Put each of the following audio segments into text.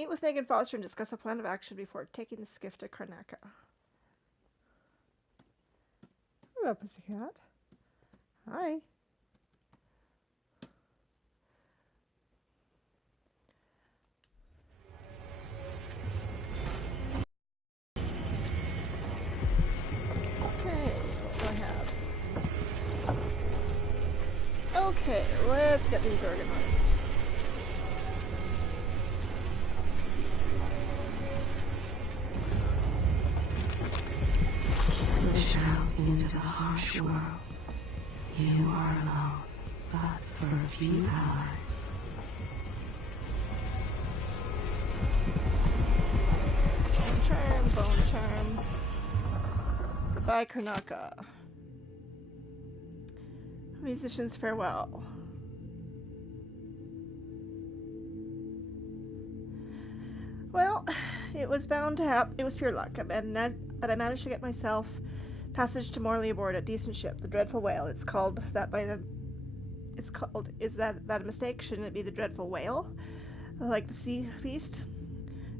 Meet with Megan Foster and discuss a plan of action before taking the skiff to Karnaca. Hello, pussycat. Hi. Okay, what do I have? Okay, let's get these organized. Push out into the harsh world. You are alone, but for a few allies. Bone charm, bone charm. Goodbye, Karnaca. Musicians, farewell. Well, it was bound to happen. It was pure luck, but I managed to get myself passage to Morley aboard a decent ship, the Dreadful Whale. It's called that by the. It's called. Is that a mistake? Shouldn't it be the Dreadful Whale, like the sea beast?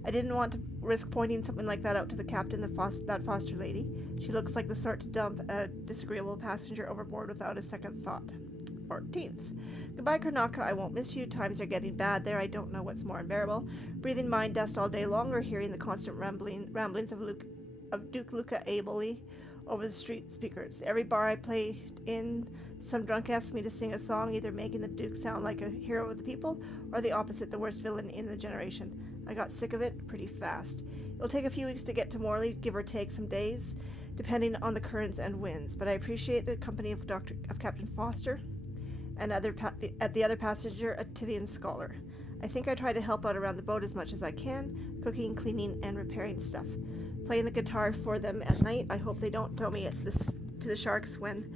I didn't want to risk pointing something like that out to the captain, that foster lady. She looks like the sort to dump a disagreeable passenger overboard without a second thought. 14th. Goodbye, Karnaca. I won't miss you. Times are getting bad there. I don't know what's more unbearable. Breathing mine dust all day long or hearing the constant ramblings of Duke Luca Abely over the street speakers. Every bar I play in, some drunk asks me to sing a song, either making the Duke sound like a hero of the people, or the opposite, the worst villain in the generation. I got sick of it pretty fast. It'll take a few weeks to get to Morley, give or take some days, depending on the currents and winds, but I appreciate the company of Captain Foster and the other passenger, a Tivian scholar. I think I try to help out around the boat as much as I can, cooking, cleaning, and repairing stuff. Playing the guitar for them at night. I hope they don't throw me to the sharks when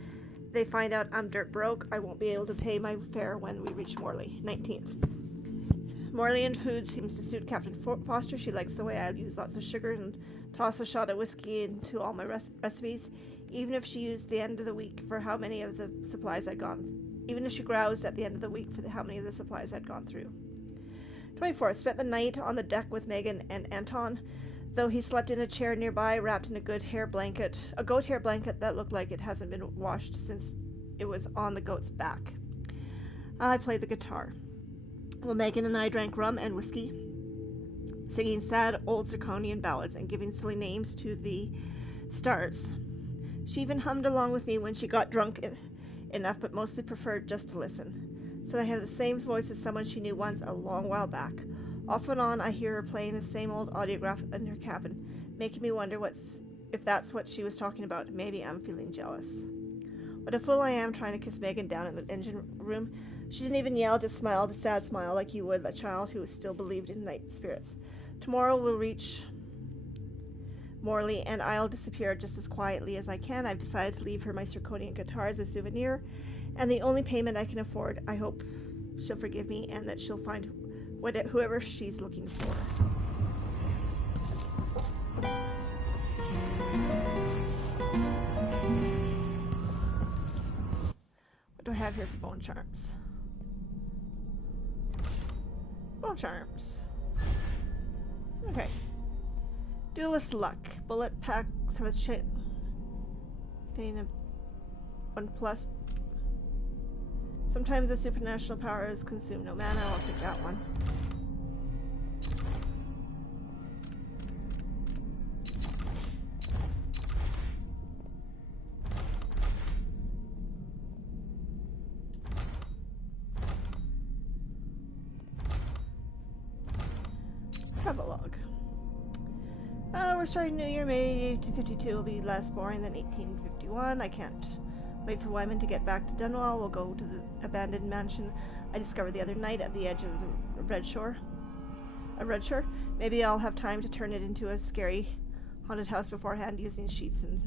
they find out I'm dirt broke. I won't be able to pay my fare when we reach Morley. 19th. Morleyan food seems to suit Captain Foster. She likes the way I use lots of sugar and toss a shot of whiskey into all my recipes, even if she used the end of the week for how many of the supplies I'd gone. Even if she groused at the end of the week for how many of the supplies I'd gone through. 24th. Spent the night on the deck with Megan and Anton, though he slept in a chair nearby, wrapped in a goat hair blanket that looked like it hasn't been washed since it was on the goat's back. I played the guitar. Well, Megan and I drank rum and whiskey, singing sad old Zirconian ballads and giving silly names to the stars. She even hummed along with me when she got drunk enough, but mostly preferred just to listen. So I have the same voice as someone she knew once a long while back. Off and on, I hear her playing the same old audiograph in her cabin, making me wonder if that's what she was talking about. Maybe I'm feeling jealous. What a fool I am trying to kiss Megan down in the engine room. She didn't even yell, just smiled a sad smile like you would a child who still believed in night spirits. Tomorrow we'll reach Morley, and I'll disappear just as quietly as I can. I've decided to leave her my Zirconian guitar as a souvenir, and the only payment I can afford. I hope she'll forgive me and that she'll find whoever she's looking for. What do I have here for bone charms? Bone charms. Okay. Duelist luck. Bullet packs have a gain of 1+. Sometimes the supernatural powers consume no mana. I'll take that one. Travelogue. We're starting New Year. Maybe 1852 will be less boring than 1851. I can't wait for Wyman to get back to Dunwall. We'll go to the abandoned mansion I discovered the other night at the edge of the Red Shore. Maybe I'll have time to turn it into a scary haunted house beforehand using sheets and...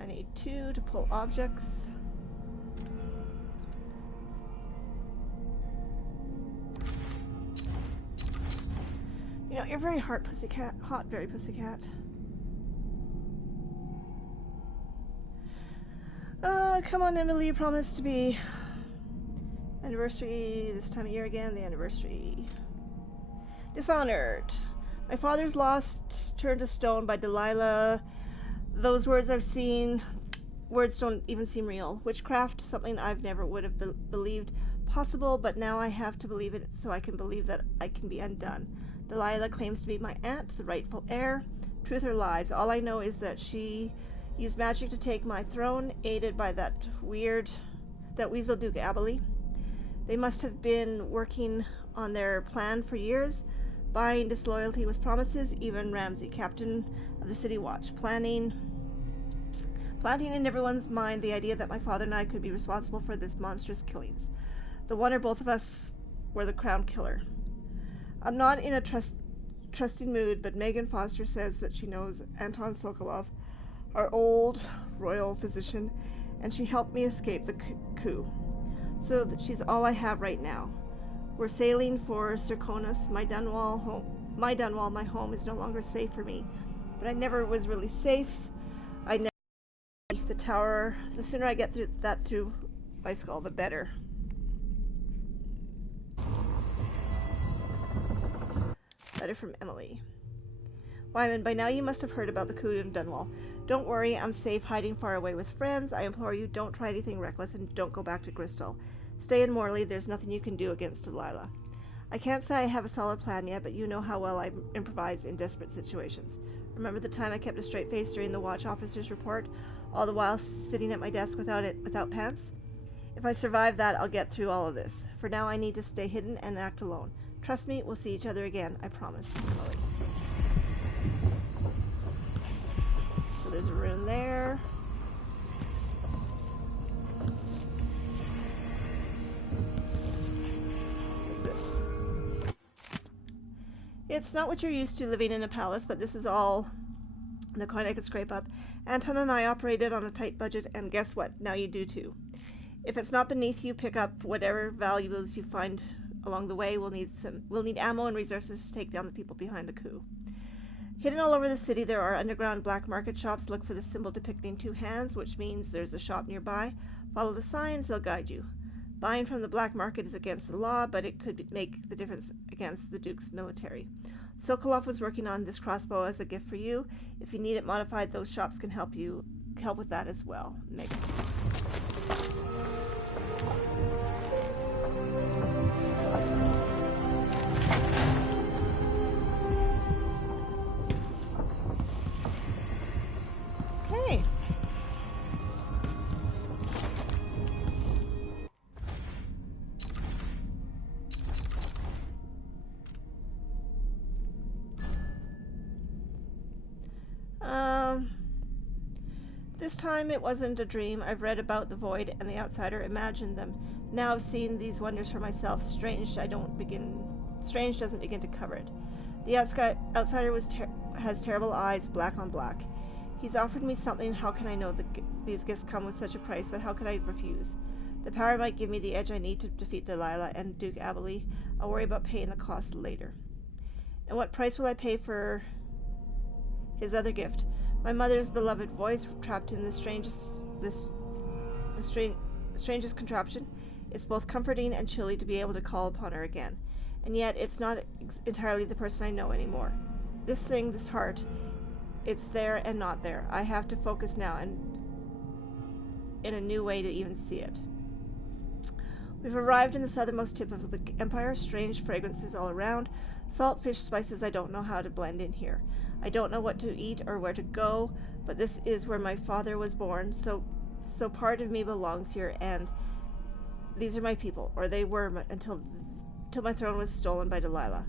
I need 2 to pull objects. you're very hot, pussycat. Hot, very pussycat. Come on, Emily, you promised to be... Anniversary this time of year again, the anniversary. Dishonored. My father's lost, turned to stone by Delilah. Those words I've seen, words don't even seem real. Witchcraft, something I've never would have believed possible, but now I have to believe it so I can believe that I can be undone. Delilah claims to be my aunt, the rightful heir. Truth or lies, all I know is that she used magic to take my throne, aided by that weasel Duke Abilene. They must have been working on their plan for years, buying disloyalty with promises. Even Ramsay, captain of the City Watch, planting in everyone's mind the idea that my father and I could be responsible for this monstrous killings. The one or both of us were the crown killer. I'm not in a trusting mood, but Megan Foster says that she knows Anton Sokolov, our old royal physician, and she helped me escape the coup. So that she's all I have right now. We're sailing for Circonus. My home is no longer safe for me. But I never was really safe. The tower, the sooner I get through my skull, the better. Letter from Emily. Wyman, by now you must have heard about the coup in Dunwall. Don't worry, I'm safe hiding far away with friends. I implore you, don't try anything reckless and don't go back to Bristol. Stay in Morley, there's nothing you can do against Delilah. I can't say I have a solid plan yet, but you know how well I improvise in desperate situations. Remember the time I kept a straight face during the watch officer's report, all the while sitting at my desk without pants? If I survive that, I'll get through all of this. For now, I need to stay hidden and act alone. Trust me, we'll see each other again, I promise. Chloe. So there's a rune there. What's this? It's not what you're used to living in a palace, but this is all the coin I could scrape up. Anton and I operated on a tight budget, and guess what? Now you do too. If it's not beneath you, pick up whatever valuables you find along the way. We'll need ammo and resources to take down the people behind the coup. Hidden all over the city, there are underground black market shops. Look for the symbol depicting two hands, which means there's a shop nearby. Follow the signs, they'll guide you. Buying from the black market is against the law, but it could make the difference against the Duke's military. Sokolov was working on this crossbow as a gift for you. If you need it modified, those shops can help with that as well. Megan. Okay. This time it wasn't a dream. I've read about the Void and the Outsider, imagined them. Now I've seen these wonders for myself. Strange doesn't begin to cover it. The Outsider has terrible eyes, black on black. He's offered me something. How can I know these gifts come with such a price, but how could I refuse? The power might give me the edge I need to defeat Delilah and Duke Abilene. I'll worry about paying the cost later. And what price will I pay for his other gift? My mother's beloved voice, trapped in the strangest contraption. It's both comforting and chilly to be able to call upon her again. And yet, it's not entirely the person I know anymore. This thing, this heart, it's there and not there. I have to focus now and in a new way to even see it. We've arrived in the southernmost tip of the empire. Strange fragrances all around. Salt, fish, spices I don't know how to blend in here. I don't know what to eat or where to go, but this is where my father was born, so part of me belongs here, and these are my people, or they were until my throne was stolen by Delilah.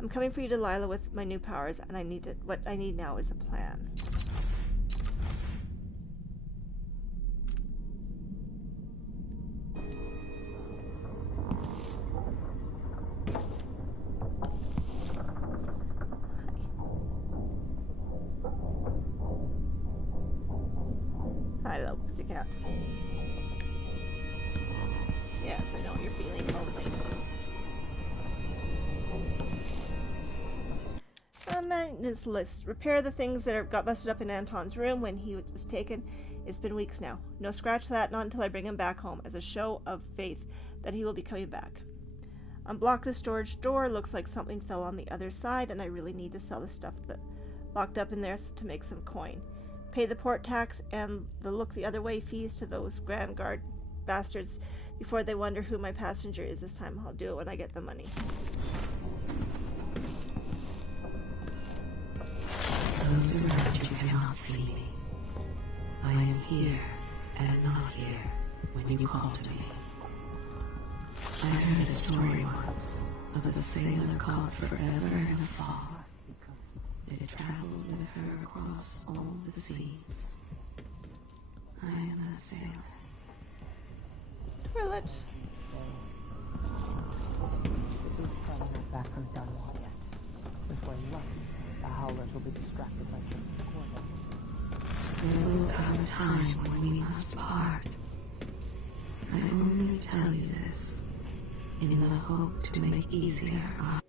I'm coming for you, Delilah, with my new powers, and what I need now is a plan. Hello, pussycat. Yes, I know you're feeling lonely. A maintenance list. Repair the things that got busted up in Anton's room when he was taken. It's been weeks now. No scratch that, not until I bring him back home, as a show of faith that he will be coming back. Unblock the storage door. Looks like something fell on the other side, and I really need to sell the stuff that locked up in there to make some coin. Pay the port tax and the look the other way fees to those Grand Guard bastards before they wonder who my passenger is this time. I'll do it when I get the money. Those who hurt you cannot see me. I am here and not here when you call to me. I heard a story once of a sailor caught forever in a fog. It traveled with her across all the seas. I am the sailor. Toilet. Back from Dunwall yet. If we're lucky, the Howlers will be distracted by the quarter. There will come a time when we must part. I only tell you this in the hope to make easier our...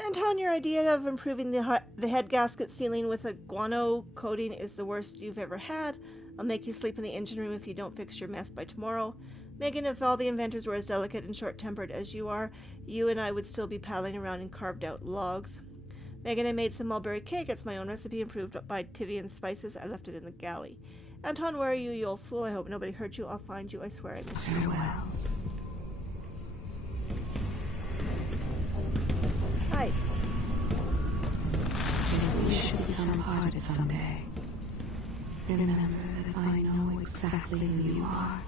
Anton, your idea of improving the head gasket sealing with a guano coating is the worst you've ever had. I'll make you sleep in the engine room if you don't fix your mess by tomorrow. Megan, if all the inventors were as delicate and short-tempered as you are, you and I would still be paddling around in carved-out logs. Megan, I made some mulberry cake. It's my own recipe, improved by Tivian spices. I left it in the galley. Anton, where are you, you old fool? I hope nobody hurt you. I'll find you. I swear I miss you. Farewells. Hi. We should become parted someday. Remember that I know exactly who you are,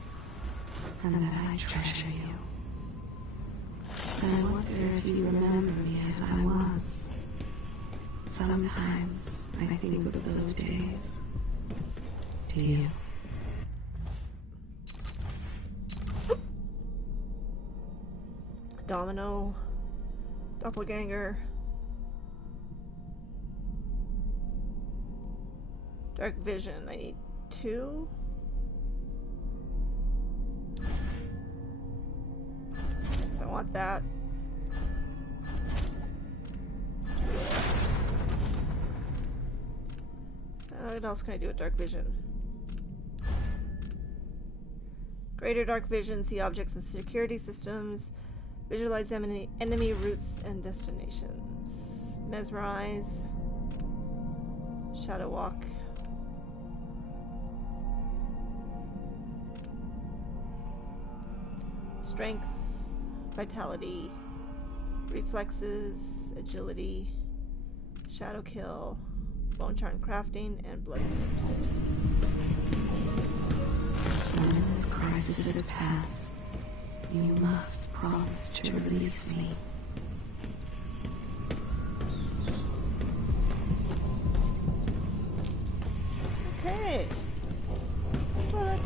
and that I treasure you. I wonder if you remember me as I was. Sometimes I think of those days. Do you? Domino. Doppelganger. Dark vision. I need 2. I want that. What else can I do with dark vision? Greater dark vision. See objects and security systems. Visualize enemy routes and destinations. Mesmerize. Shadow walk. Strength, vitality, reflexes, agility, shadow kill, bone charm crafting, and bloodthirst. When this crisis is past, you must promise to release me. Okay. Toilet.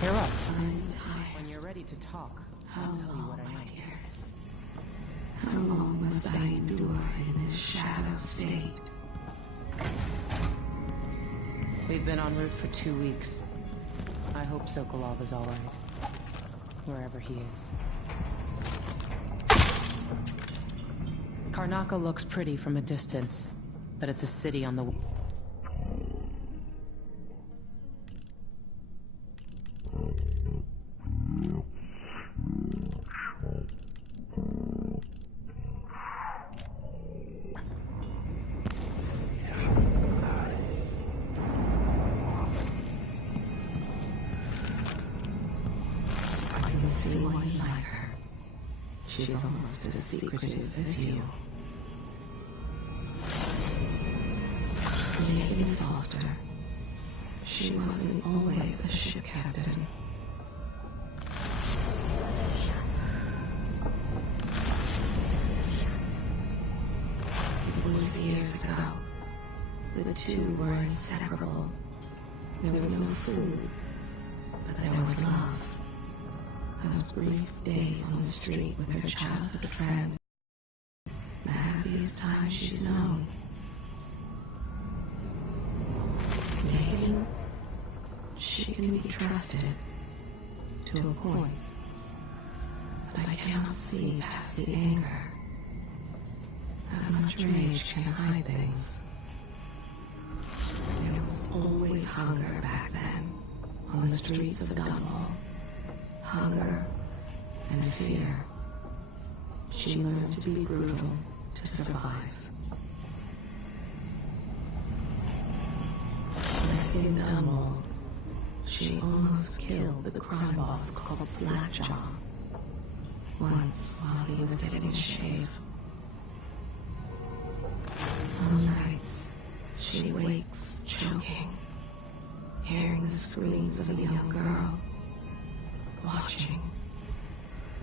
You're up. I'm tired. When you're ready to talk, How I'll tell you long, what I my know. dearest? How long must I endure in this shadow state? We've been en route for 2 weeks. I hope Sokolov is all right, wherever he is. Karnaca looks pretty from a distance, but it's a city on the... I can see why you like her. She's almost as secretive as you. Megan Foster. She wasn't always a ship captain. It was years ago. The two were inseparable. There was no food, but there was love. Those brief days on the street with her childhood friend. The happiest time she's known. Megan, she can be trusted. to a point. But I cannot see past the anger. That much rage can hide things. There was always hunger back then, on the streets of Dunwall. Hunger and fear. She learned to be brutal to survive. In Dunwall, she almost killed the crime boss called Slackjaw. Once, while he was getting a shave. Some nights, she wakes choking, hearing the screams of a young girl, watching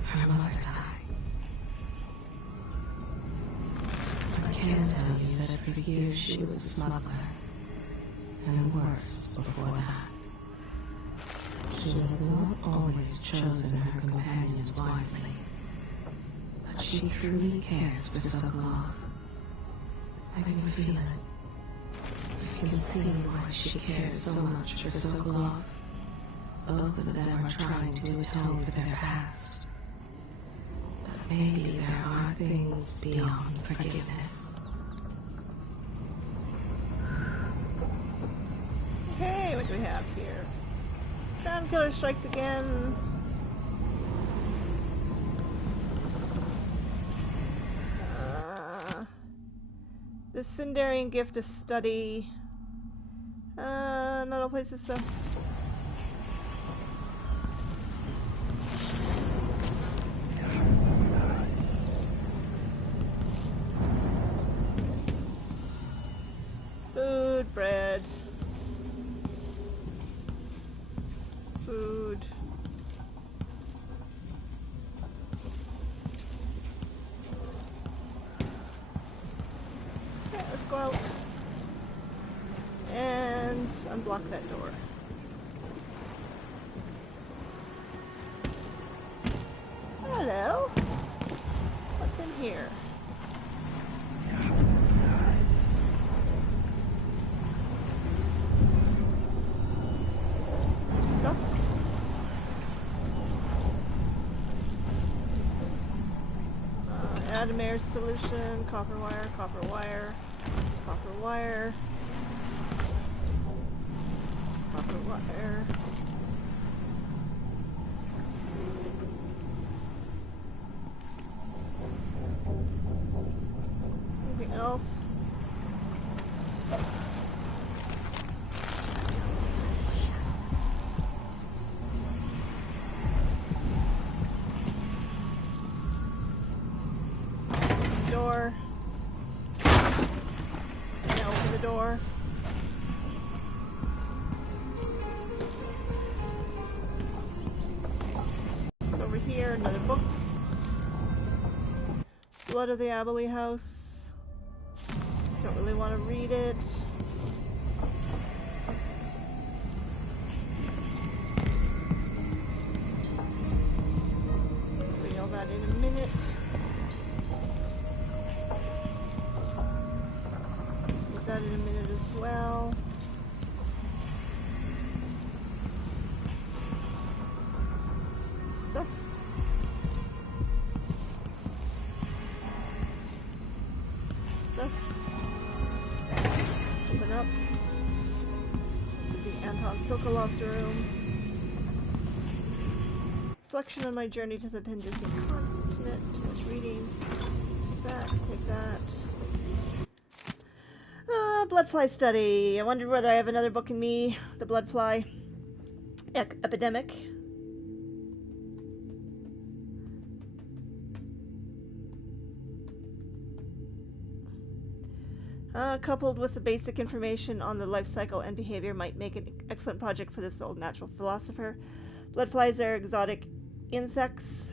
her mother die. I can tell you that for years she was a smuggler, and worse before that. She has not always chosen her companions wisely, but she truly cares for Sokolov. I can feel it. I can see why she cares so much for Sokolov. Both of them are trying to atone for their past. But maybe there are things beyond forgiveness. Okay, what do we have here? Crown Killer strikes again. The Sindarian gift of study. Not all places, so. Food, bread. Food. Okay, let's go out and unblock that door. Hello? What's in here? Stuff. Adamir solution, copper wire, copper wire, copper wire, copper wire. Anything else? Door. Now open the door. It's over here, another book. Blood of the Abilene House. Don't really want to read it. Read all that in a minute. Read that in a minute as well. Stuff. Stuff. Open up. This would be Anton Sokolov's room. Reflection on my journey to the Pendisian continent. Too much reading. Take that. Take that. Bloodfly study. I wondered whether I have another book in me. The Bloodfly epidemic. Coupled with the basic information on the life cycle and behavior might make an excellent project for this old natural philosopher. Bloodflies are exotic insects.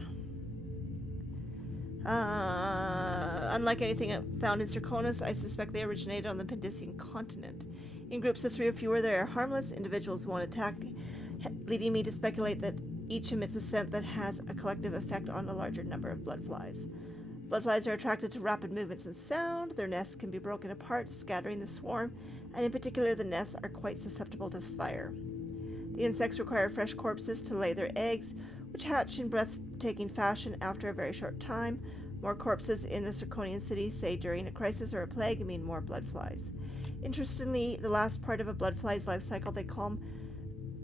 Unlike anything found in Zirconis, I suspect they originated on the Pendisian continent. In groups of 3 or fewer, they are harmless. Individuals won't attack, leading me to speculate that each emits a scent that has a collective effect on a larger number of bloodflies. Bloodflies are attracted to rapid movements and sound. Their nests can be broken apart, scattering the swarm, and in particular the nests are quite susceptible to fire. The insects require fresh corpses to lay their eggs, which hatch in breathtaking fashion after a very short time. More corpses in a Zirconian city, say during a crisis or a plague, mean more blood flies. Interestingly, the last part of a blood fly's life cycle they calm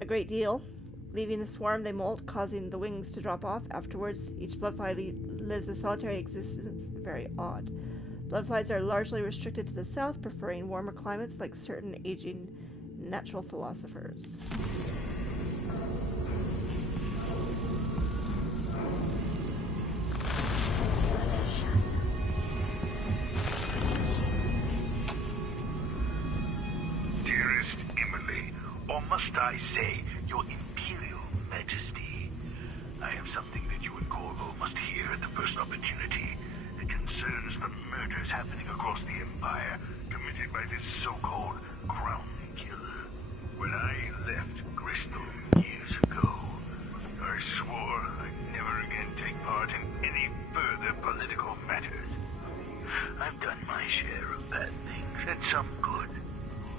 a great deal. Leaving the swarm, they molt, causing the wings to drop off. Afterwards, each blood fly lives a solitary existence, very odd. Blood flies are largely restricted to the south, preferring warmer climates like certain aging natural philosophers. Dearest Emily, or must I say, Your Imperial Majesty, I have something that you and Corvo must hear at the first opportunity. It concerns the murders happening across the Empire, committed by this so-called Crown Killer. When I left Crystal years ago, I swore I'd never again take part in any further political matters. I've done my share of bad things, and some good,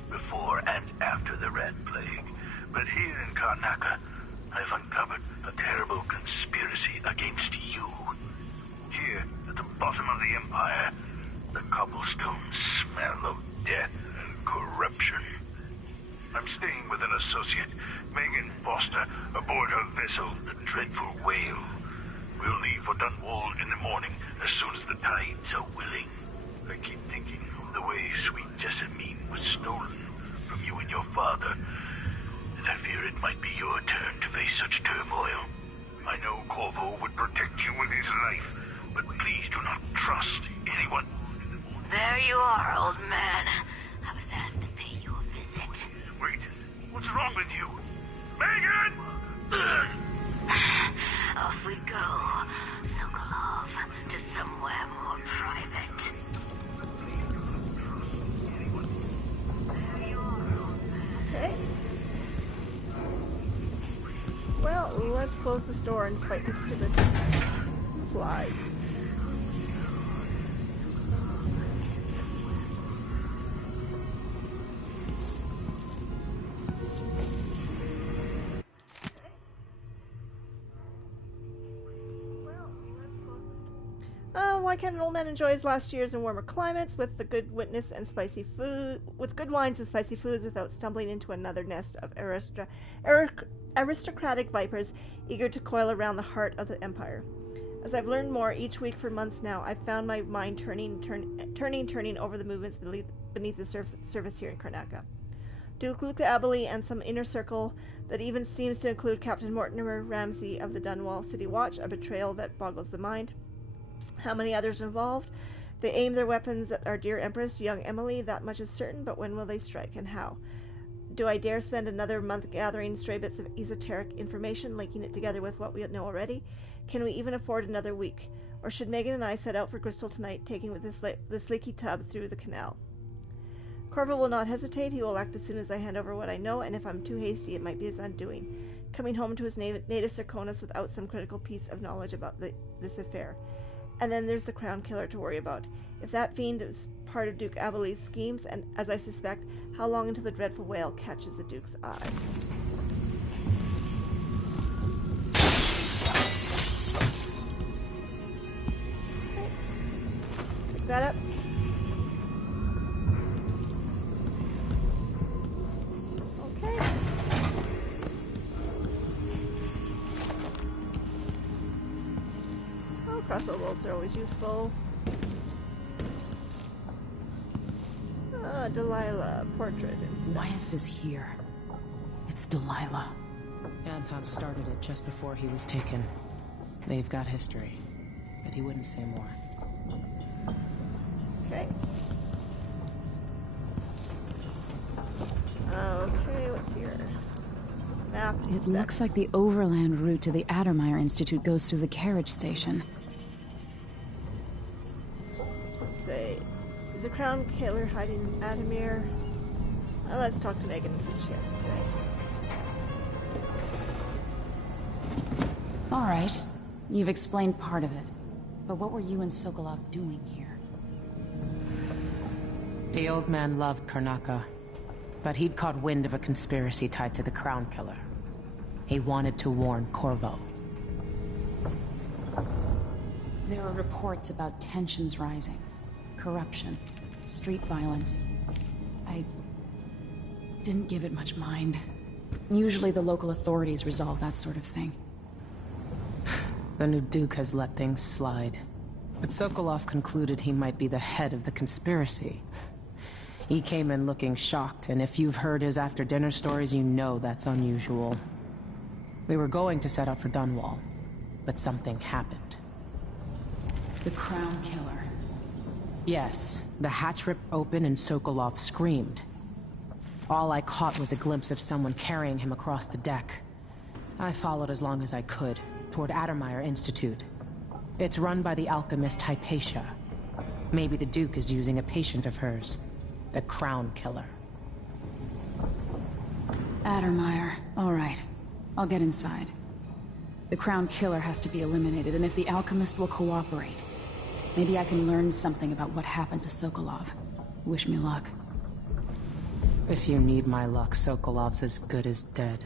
before and after the Rat Plague. But here in Karnaca, I've uncovered a terrible conspiracy against you. Here, at the bottom of the Empire, the cobblestones smell of death and corruption. I'm staying with an associate, Megan Foster, aboard her vessel, the Dreadful Whale. We'll leave for Dunwall in the morning, as soon as the tides are willing. I keep thinking of the way sweet Jessamine was stolen from you and your father, and I fear it might be your turn to face such turmoil. I know Corvo would protect you with his life, but please do not trust anyone. There you are, old man. I was asked to pay you a visit. Wait, what's wrong with you? Megan! Off we go, Sokolov, to somewhere more private. There you are, old man. Okay. Well, let's close this door and fight these stupid flies. Why can't an old man enjoy his last years in warmer climates with the good witness and spicy food, with good wines and spicy foods, without stumbling into another nest of aristocratic vipers eager to coil around the heart of the Empire? As I've learned more each week for months now, I've found my mind turning over the movements beneath the surface here in Karnaca. Duke Luca Abilene and some inner circle that even seems to include Captain Mortimer Ramsey of the Dunwall City Watch, a betrayal that boggles the mind. How many others involved? They aim their weapons at our dear Empress, young Emily, that much is certain, but when will they strike, and how? Do I dare spend another month gathering stray bits of esoteric information, linking it together with what we know already? Can we even afford another week? Or should Megan and I set out for Crystal tonight, taking with this leaky tub through the canal? Corvo will not hesitate. He will act as soon as I hand over what I know, and if I'm too hasty, it might be his undoing. Coming home to his native Zirconis without some critical piece of knowledge about this affair. And then there's the Crown Killer to worry about. If that fiend is part of Duke Abilene's schemes, and as I suspect, how long until the Dreadful Whale catches the Duke's eye? Okay. Pick that up. Okay. Crossbow bolts are always useful. Delilah, portrait instead. Why is this here? It's Delilah. Anton started it just before he was taken. They've got history, but he wouldn't say more. Okay. Okay, what's here? Map. It looks like the overland route to the Addermeyer Institute goes through the carriage station. Let's say, is the Crown Killer hiding in Addermeyer? Let's talk to Megan and see what she has to say. All right, you've explained part of it. But what were you and Sokolov doing here? The old man loved Karnaca, but he'd caught wind of a conspiracy tied to the Crown Killer. He wanted to warn Corvo. There are reports about tensions rising, corruption, street violence. I didn't give it much mind. Usually the local authorities resolve that sort of thing. The new Duke has let things slide. But Sokolov concluded he might be the head of the conspiracy. He came in looking shocked, and if you've heard his after-dinner stories, you know that's unusual. We were going to set out for Dunwall, but something happened. The Crown Killer. Yes, the hatch ripped open and Sokolov screamed. All I caught was a glimpse of someone carrying him across the deck. I followed as long as I could, toward Addermeyer Institute. It's run by the alchemist Hypatia. Maybe the Duke is using a patient of hers, the Crown Killer. Addermeyer. All right. I'll get inside. The Crown Killer has to be eliminated, and if the alchemist will cooperate, maybe I can learn something about what happened to Sokolov. Wish me luck. If you need my luck, Sokolov's as good as dead.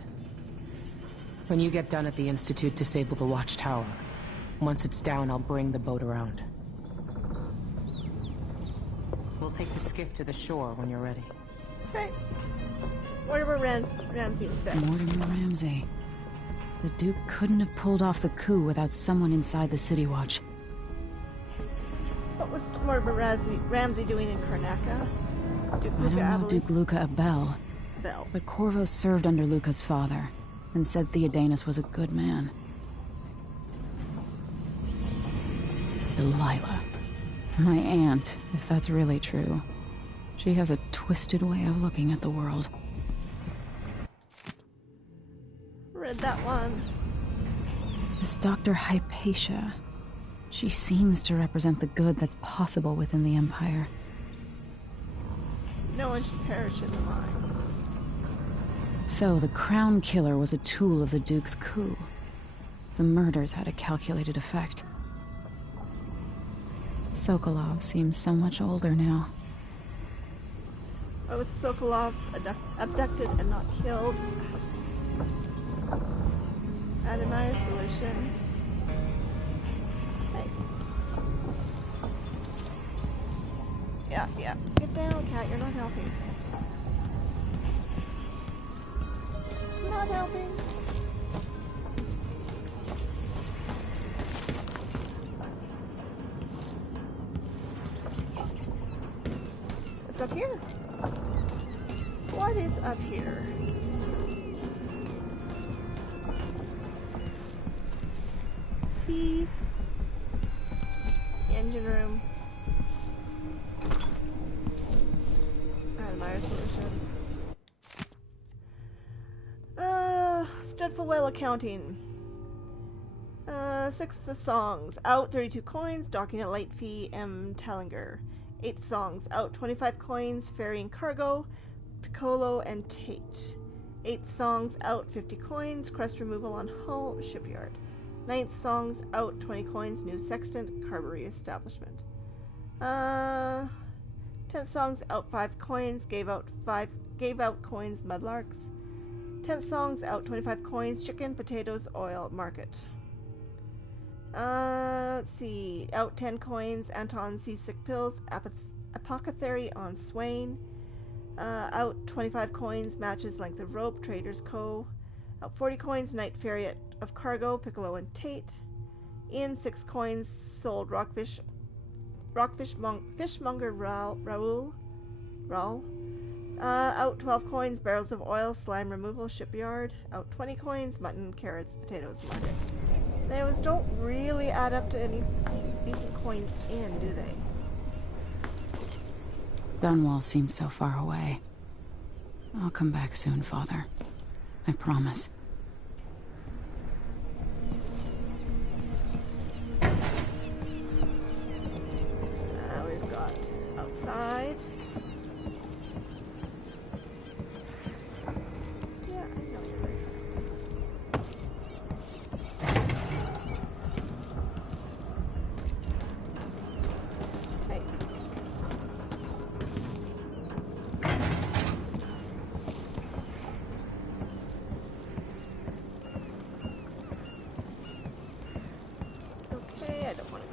When you get done at the Institute, disable the watchtower. Once it's down, I'll bring the boat around. We'll take the skiff to the shore when you're ready. Okay. Mortimer Ramsey instead. Mortimer Ramsey. The Duke couldn't have pulled off the coup without someone inside the City Watch. What was Mortimer Ramsey doing in Karnaca? Duke I don't know Duke Luca Abel, Bell. but Corvo served under Luca's father, and said Theodanis was a good man. Delilah. My aunt, if that's really true. She has a twisted way of looking at the world. Read that one. This Dr. Hypatia. She seems to represent the good that's possible within the Empire. No one should perish in the mines. So, the Crown Killer was a tool of the Duke's coup. The murders had a calculated effect. Sokolov seems so much older now. Why was Sokolov abducted and not killed? Addermeyer solution. Hey. Yeah. Get down, cat. You're not helping. Not helping. What's up here? What is up here? The engine room. Admire solution. Dreadful Whale accounting. 6 the songs. Out 32 coins, docking at late fee, M. Tallinger. 8 songs. Out 25 coins, ferrying cargo, Piccolo and Tate. 8 songs. Out 50 coins, crest removal on hull, shipyard. 9th songs. Out 20 coins, new sextant, carbery establishment. 10th songs. Out 5 coins, gave out coins, mudlarks. 10th songs. Out 25 coins, chicken, potatoes, oil, market. Let's see. Out 10 coins, Anton seasick pills, apothecary on Swain. Out 25 coins, matches length of rope, Traders Co. Out 40 coins, night ferry of cargo, Piccolo and Tate. In 6 coins, sold fishmonger Raoul. Out 12 coins, barrels of oil, slime removal, shipyard. Out 20 coins, mutton, carrots, potatoes, market. Those don't really add up to any decent coins in, do they? Dunwall seems so far away. I'll come back soon, Father. I promise. We've got outside. Yeah, I know you're right. Hey.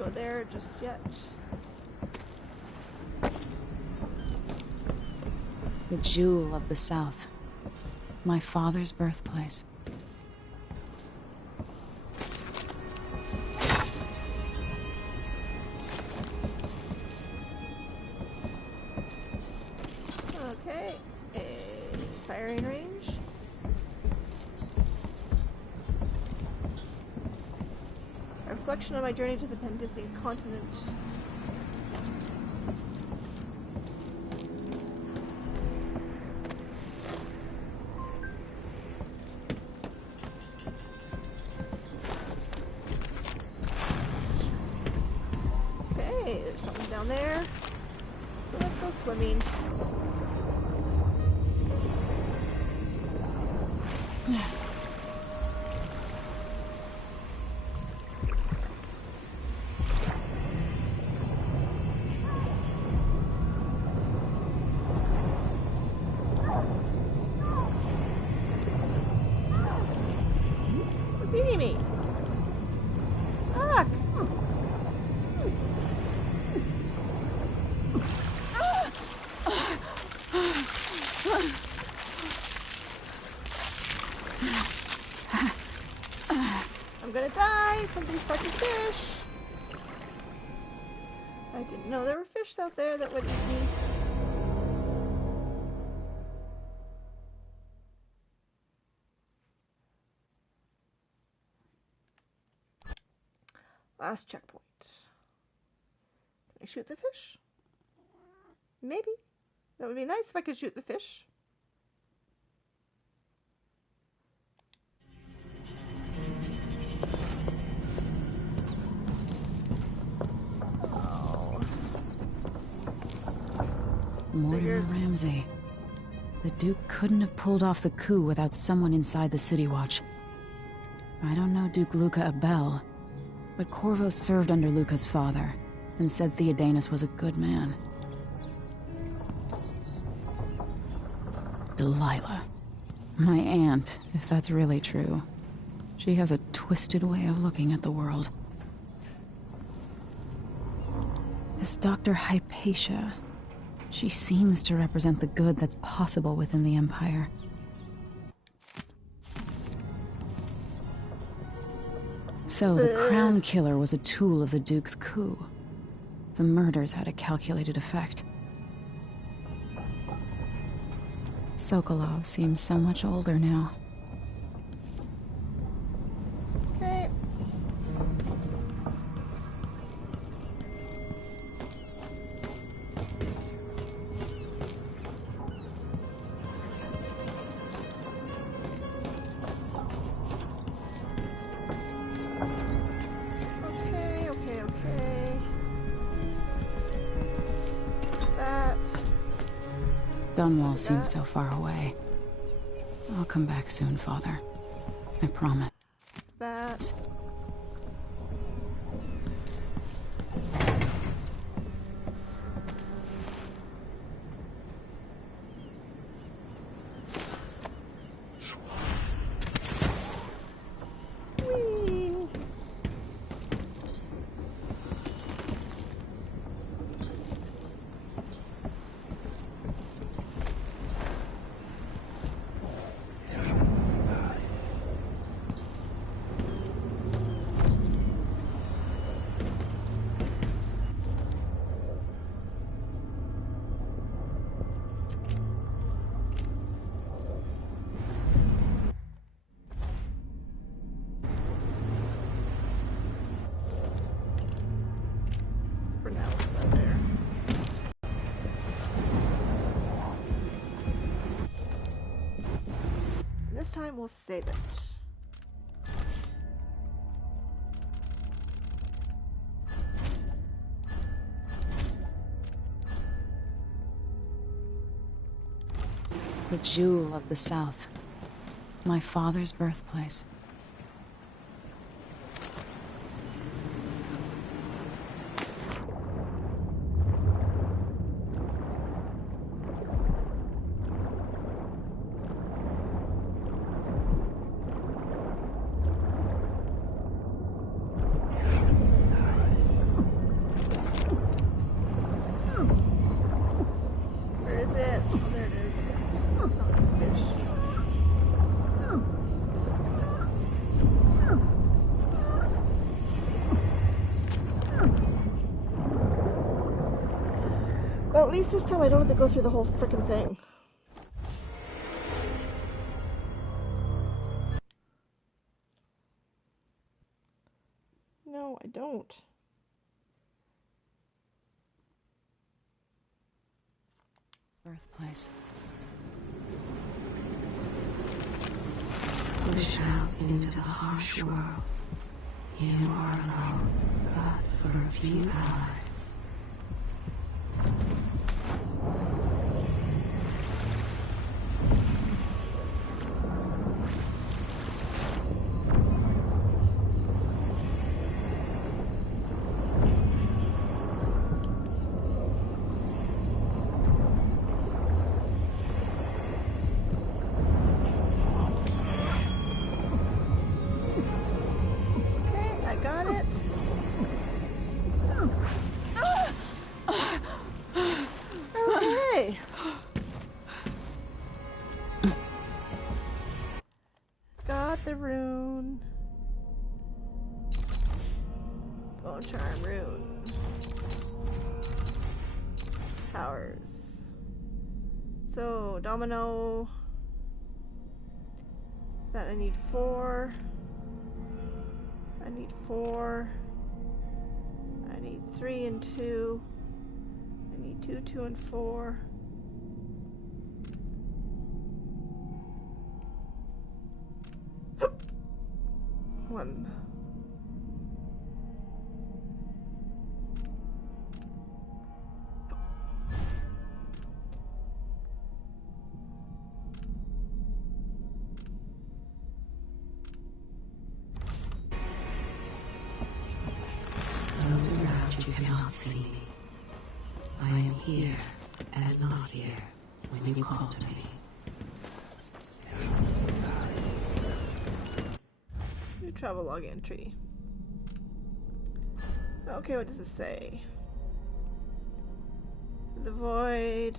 go there just yet. The jewel of the South. My father's birthplace. Okay, a firing range. A reflection on my journey to the Pendisian continent. Okay, there's something down there. So let's go swimming. What's eating me? Fuck! I'm gonna die from these fucking fish! I didn't know there were fish out there that would eat me. Last checkpoint. Can I shoot the fish? Maybe. That would be nice if I could shoot the fish. Oh. Mortimer Figures. Ramsey. The Duke couldn't have pulled off the coup without someone inside the City Watch. I don't know Duke Luca Abel, but Corvo served under Luca's father, and said Theodanus was a good man. Delilah. My aunt, if that's really true. She has a twisted way of looking at the world. This Dr. Hypatia. She seems to represent the good that's possible within the Empire. So, the Crown Killer was a tool of the Duke's coup. The murders had a calculated effect. Sokolov seems so much older now. Okay. Okay. That. Dunwall seems so far away. I'll come back soon, Father. I promise. That. Whee! For now, we'll go there. This time we'll save it. The jewel of the South. My father's birthplace. at least this time I don't have to go through the whole frickin' thing. No, I don't. Birthplace. Push out into the harsh world. You are alone, but for a few hours. Okay, I got it. Okay. Got the rune. Bone charm rune. Powers. So, domino. That I need 4. I need 4. I need 3 and 2. I need 2, 2 and 4. One. Those around you cannot see me. I am here and not here when you call to me. New travel log entry. Okay, what does it say? The Void.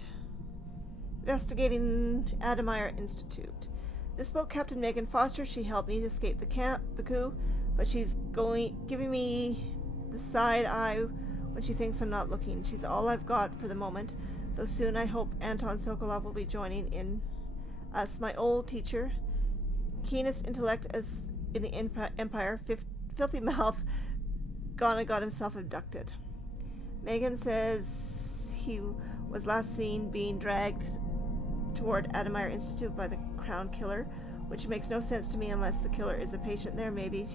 Investigating Admire Institute. This boat Captain Megan Foster. She helped me escape the coup, but she's giving me the side eye when she thinks I'm not looking. She's all I've got for the moment, though soon I hope Anton Sokolov will be joining in us. My old teacher, keenest intellect as in the Empire, filthy mouth, gone and got himself abducted. Megan says he was last seen being dragged toward Admire Institute by the Crown Killer, which makes no sense to me unless the killer is a patient there. Maybe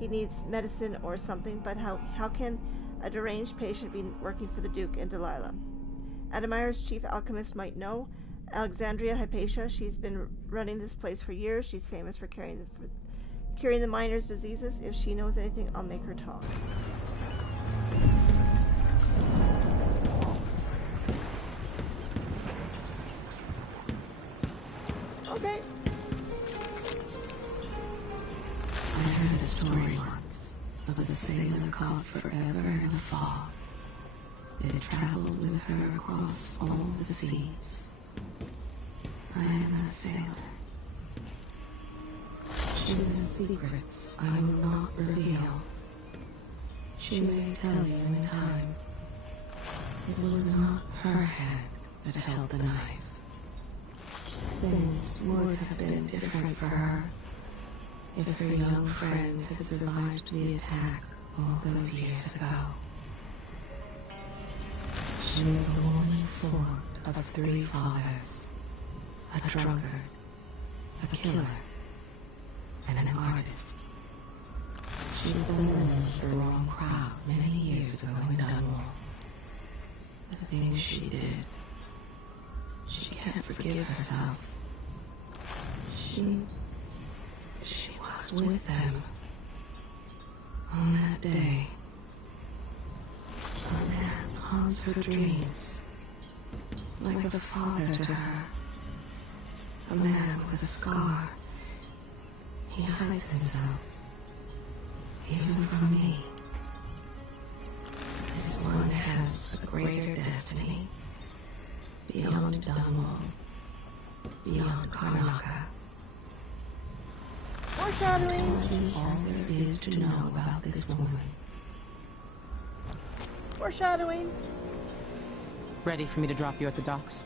he needs medicine or something, but how can a deranged patient be working for the Duke and Delilah? Admire's chief alchemist might know. Alexandria Hypatia, she's been running this place for years. She's famous for curing the miners' diseases. If she knows anything, I'll make her talk. Okay. I heard a story once of a sailor caught forever in a fog. It traveled with her across all the seas. I am that sailor. She has secrets I will not reveal. She may tell you in time. It was not her hand that held the knife. Things would have been different for her if her young friend had survived the attack all those years ago. She was a woman formed of 3 fathers, a drunkard, a killer, and an artist. She belonged to the wrong crowd many years ago in Dunwall. The things she did, she can't forgive herself. She was with them on that day. A man haunts her dreams, like a father to her. A man with a scar. He hides himself, even from me. This one has a greater destiny, beyond Dunwall, beyond Karnaka. Foreshadowing. Told you all there is to know about this woman. Foreshadowing. Ready for me to drop you at the docks?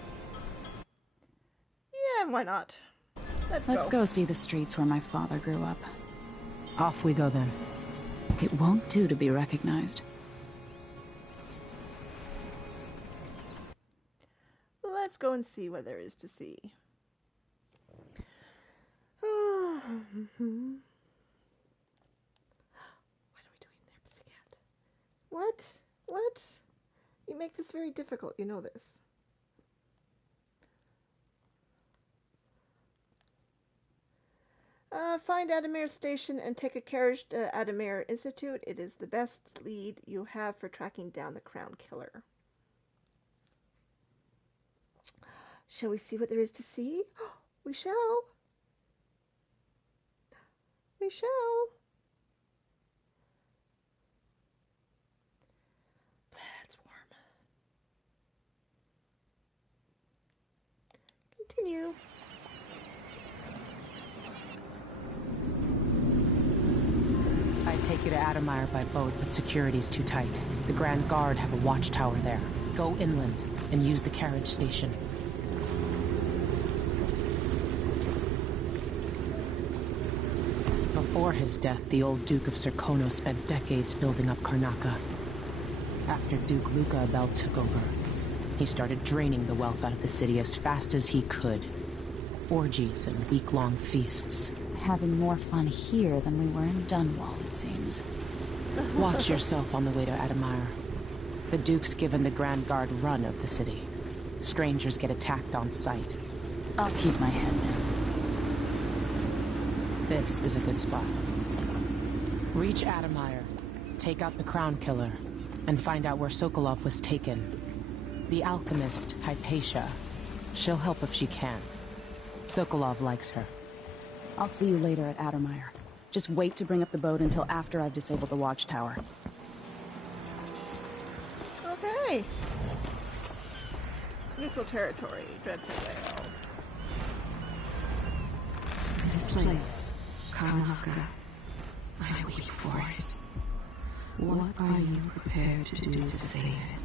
Yeah, why not? Let's go see the streets where my father grew up. Off we go then. It won't do to be recognized. Let's go and see what there is to see. What are we doing there, pussycat? What? What? You make this very difficult, you know this. Find Adamir Station and take a carriage to Adamir Institute. It is the best lead you have for tracking down the Crown Killer. Shall we see what there is to see? We shall. We shall. It's warm. Continue. I'd take you to Adamir by boat, but security's too tight. The Grand Guard have a watchtower there. Go inland and use the carriage station. Before his death, the old Duke of Serkonos spent decades building up Karnaca. After Duke Luca Abel took over, he started draining the wealth out of the city as fast as he could. Orgies and week-long feasts. Having more fun here than we were in Dunwall, it seems. Watch yourself on the way to Adamir. The Duke's given the Grand Guard run of the city. Strangers get attacked on sight. I'll keep my head down. This is a good spot. Reach Adamir, take out the Crown Killer, and find out where Sokolov was taken. The alchemist, Hypatia. She'll help if she can. Sokolov likes her. I'll see you later at Adamir. Just wait to bring up the boat until after I've disabled the watchtower. Okay. Neutral territory, Dreadful Whale. This place, Karnaca, I weep for it. What are you prepared to do to save it?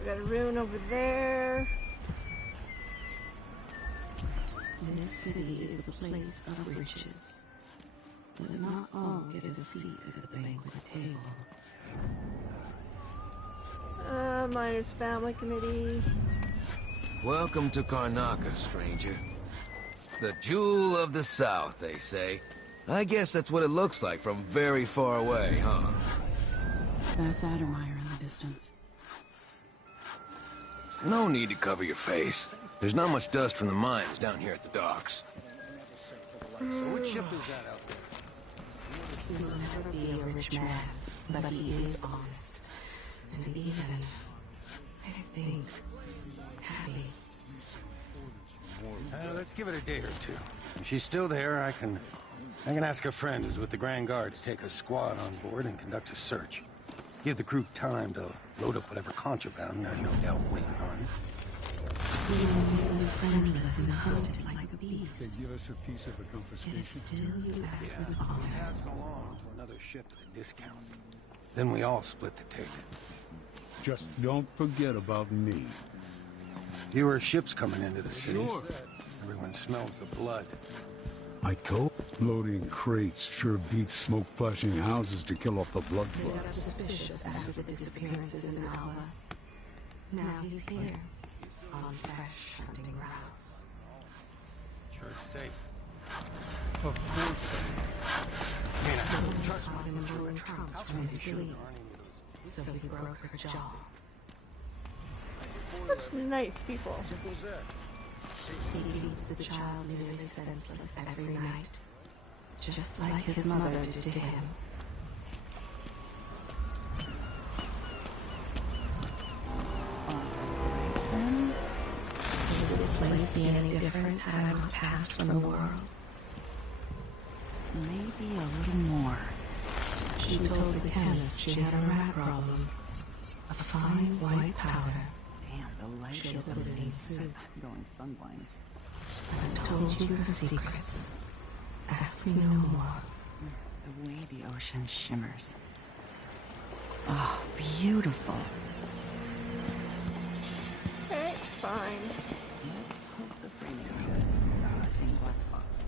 We got a rune over there. This city is a place of riches, but not all get a seat at the banquet table. Miners Family Committee. Welcome to Karnaca, stranger. The jewel of the South, they say. I guess that's what it looks like from very far away, huh? That's Adamir in the distance. No need to cover your face. There's not much dust from the mines down here at the docks. So which ship is that out there? He will never be a rich man, but he is honest. And even, I think, happy. Let's give it a day or two. If she's still there, I can ask a friend who's with the Grand Guard to take a squad on board and conduct a search. Give the crew time to load up whatever contraband they're no doubt waiting on. Being friendless and hunted like a beast. They give us a piece of the confiscation. Yet still you act with honor. Pass along to another ship at a discount. Then we all split the take. Just don't forget about me. Fewer ships coming into the city. Sure. Everyone smells the blood. I told loading crates sure beats smoke flashing houses to kill off the blood They flow. got suspicious after the disappearances in Alba. Now he's here, on fresh hunting routes. Sure it's safe. Of course. Trust me. Brought him Jura trunks from his sleeve, so he broke her jaw. Such nice people. He feeds the child nearly senseless every night, just like his mother did to him. Would this place be any different had I not passed from the world? Maybe a little more. She told the chemist she had a rat problem. A fine white powder. Damn, the light She is put it in soup. going sunblind. I've told you her secrets. Ask me no more. The way the ocean shimmers. Oh, beautiful. fine. Let's hope the framing is good. Seeing black spots.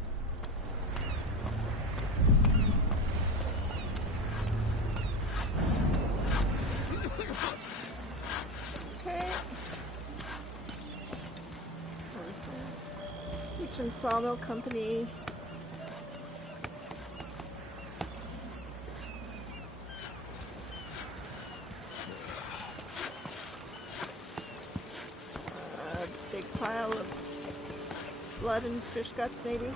Okay. Beach and Sawmill Company. Big pile of blood and fish guts, maybe.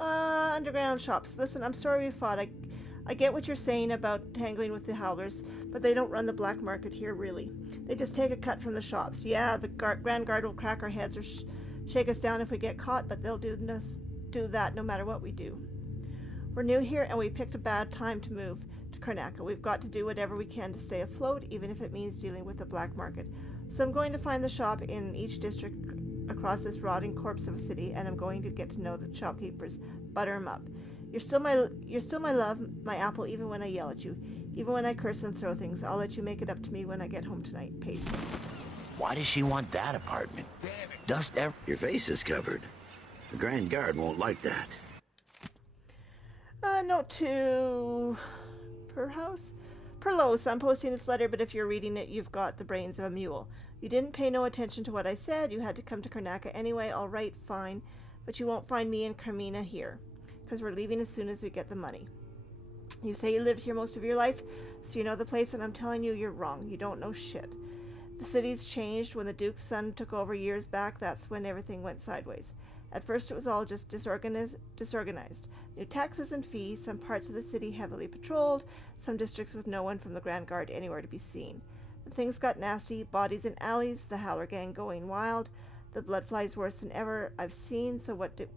Underground shops. Listen, I'm sorry we fought. I get what you're saying about tangling with the howlers, but they don't run the black market here, really. They just take a cut from the shops. Yeah, the Grand Guard will crack our heads or shake us down if we get caught, but they'll do that no matter what we do. We're new here, and we picked a bad time to move to Karnaca. We've got to do whatever we can to stay afloat, even if it means dealing with the black market. So I'm going to find the shop in each district across this rotting corpse of a city, and I'm going to get to know the shopkeepers, butter 'em up. You're still my love, my apple, even when I yell at you. Even when I curse and throw things, I'll let you make it up to me when I get home tonight, Paige. Why does she want that apartment? Dust ever... Your face is covered. The Grand Guard won't like that. Note to... Perlos, I'm posting this letter, but if you're reading it, you've got the brains of a mule. You didn't pay no attention to what I said. You had to come to Karnaca anyway. All right, fine. But you won't find me and Carmina here, because we're leaving as soon as we get the money. You say you lived here most of your life, so you know the place, and I'm telling you, you're wrong. You don't know shit. The city's changed. When the Duke's son took over years back, that's when everything went sideways. At first it was all just disorganized. New taxes and fees, some parts of the city heavily patrolled, some districts with no one from the Grand Guard anywhere to be seen. The things got nasty, bodies in alleys, the Howler gang going wild, the blood flies worse than ever I've seen, so what the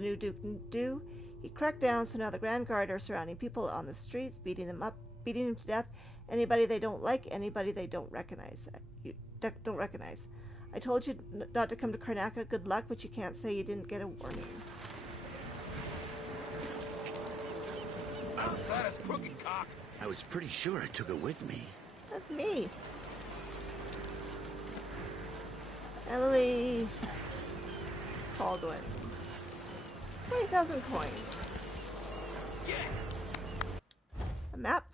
new Duke do? He cracked down, so now the Grand Guard are surrounding people on the streets, beating them to death, anybody they don't like, anybody they don't recognize. I told you not to come to Karnaca. Good luck, but you can't say you didn't get a warning. That's crooked cock. I was pretty sure I took it with me. That's me. Emily Baldwin. 20,000 coins. Yes. A map.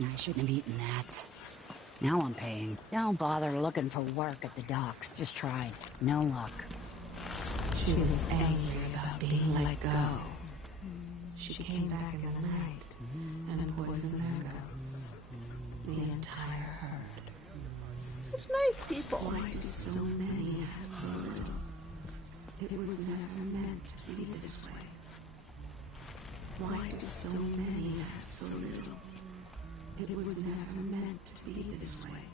I shouldn't have eaten that. Now I'm paying. Don't bother looking for work at the docks. Just tried. No luck. She was angry about being let go. She came back in the night and poisoned their goats. The entire herd. Such nice people. Why do so many have so little? It was never meant to be this way. Why do so many have so little? It was never meant to be this way.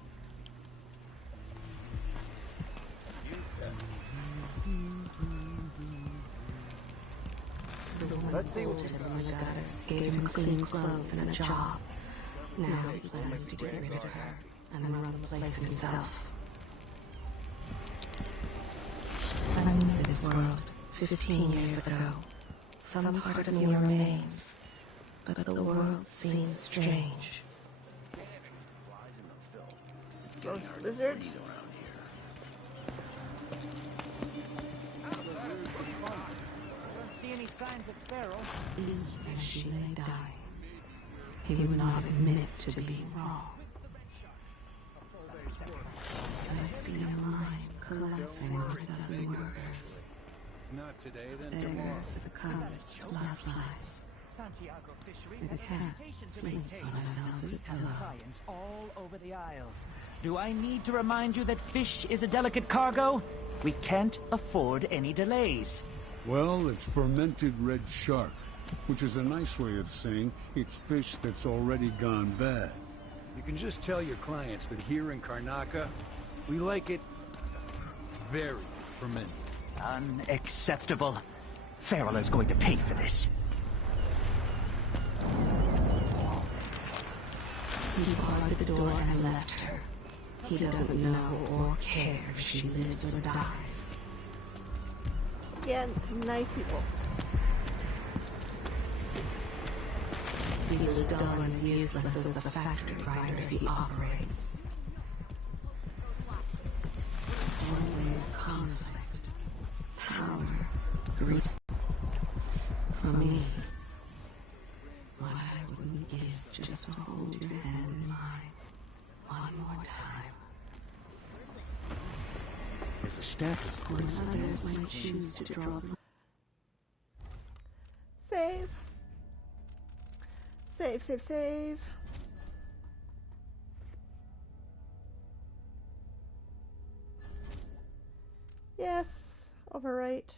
Let's see what the goddess gave him clean clothes and a job. Now he plans to get rid of her and run the place himself. I moved this world 15 years ago. Some part of me remains, but the world seems strange. Ghost lizard. Don't see any signs of Feral. Even as she lay dying, he would not admit to being wrong. I see a line collapsing over a dozen workers. Not today, then tomorrow. There's a cursed bloodlines. Santiago Fisheries The cat sleeps on a velvet pillow. clients all over the Isles. Do I need to remind you that fish is a delicate cargo? We can't afford any delays. Well, it's fermented red shark, which is a nice way of saying it's fish that's already gone bad. You can just tell your clients that here in Karnaca, we like it very fermented. Unacceptable. Feral is going to pay for this. He barred the door and left her. He doesn't know or care if she lives or dies. Again, nice people. He's done as useless as the factory grinder he operates. Always conflict, power, greed. For me, what I wouldn't give just to hold your hand in mine one more time. There's a stack of When others might choose to draw. Save. Save, save, save. Yes, overwrite.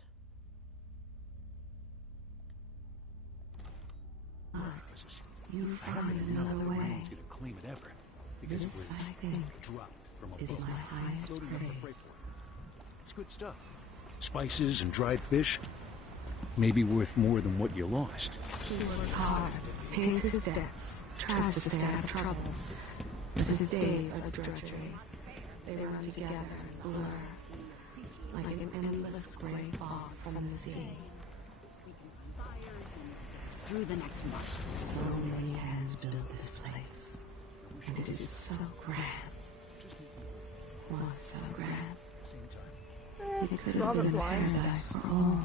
You found another way. It's gonna claim it ever. Because it was This, I think, dropped from a is boat. my highest Loading up the freight praise. port. It's good stuff. Spices and dried fish. Maybe worth more than what you lost. He works hard, pays his debts, tries to stay out of trouble. But his days are drudgery. They run together as a blur, like an endless gray fog from the sea. Through the next month. So many hands built this place, and it is so grand. Was so grand. It could have Robert been Blind. paradise for all.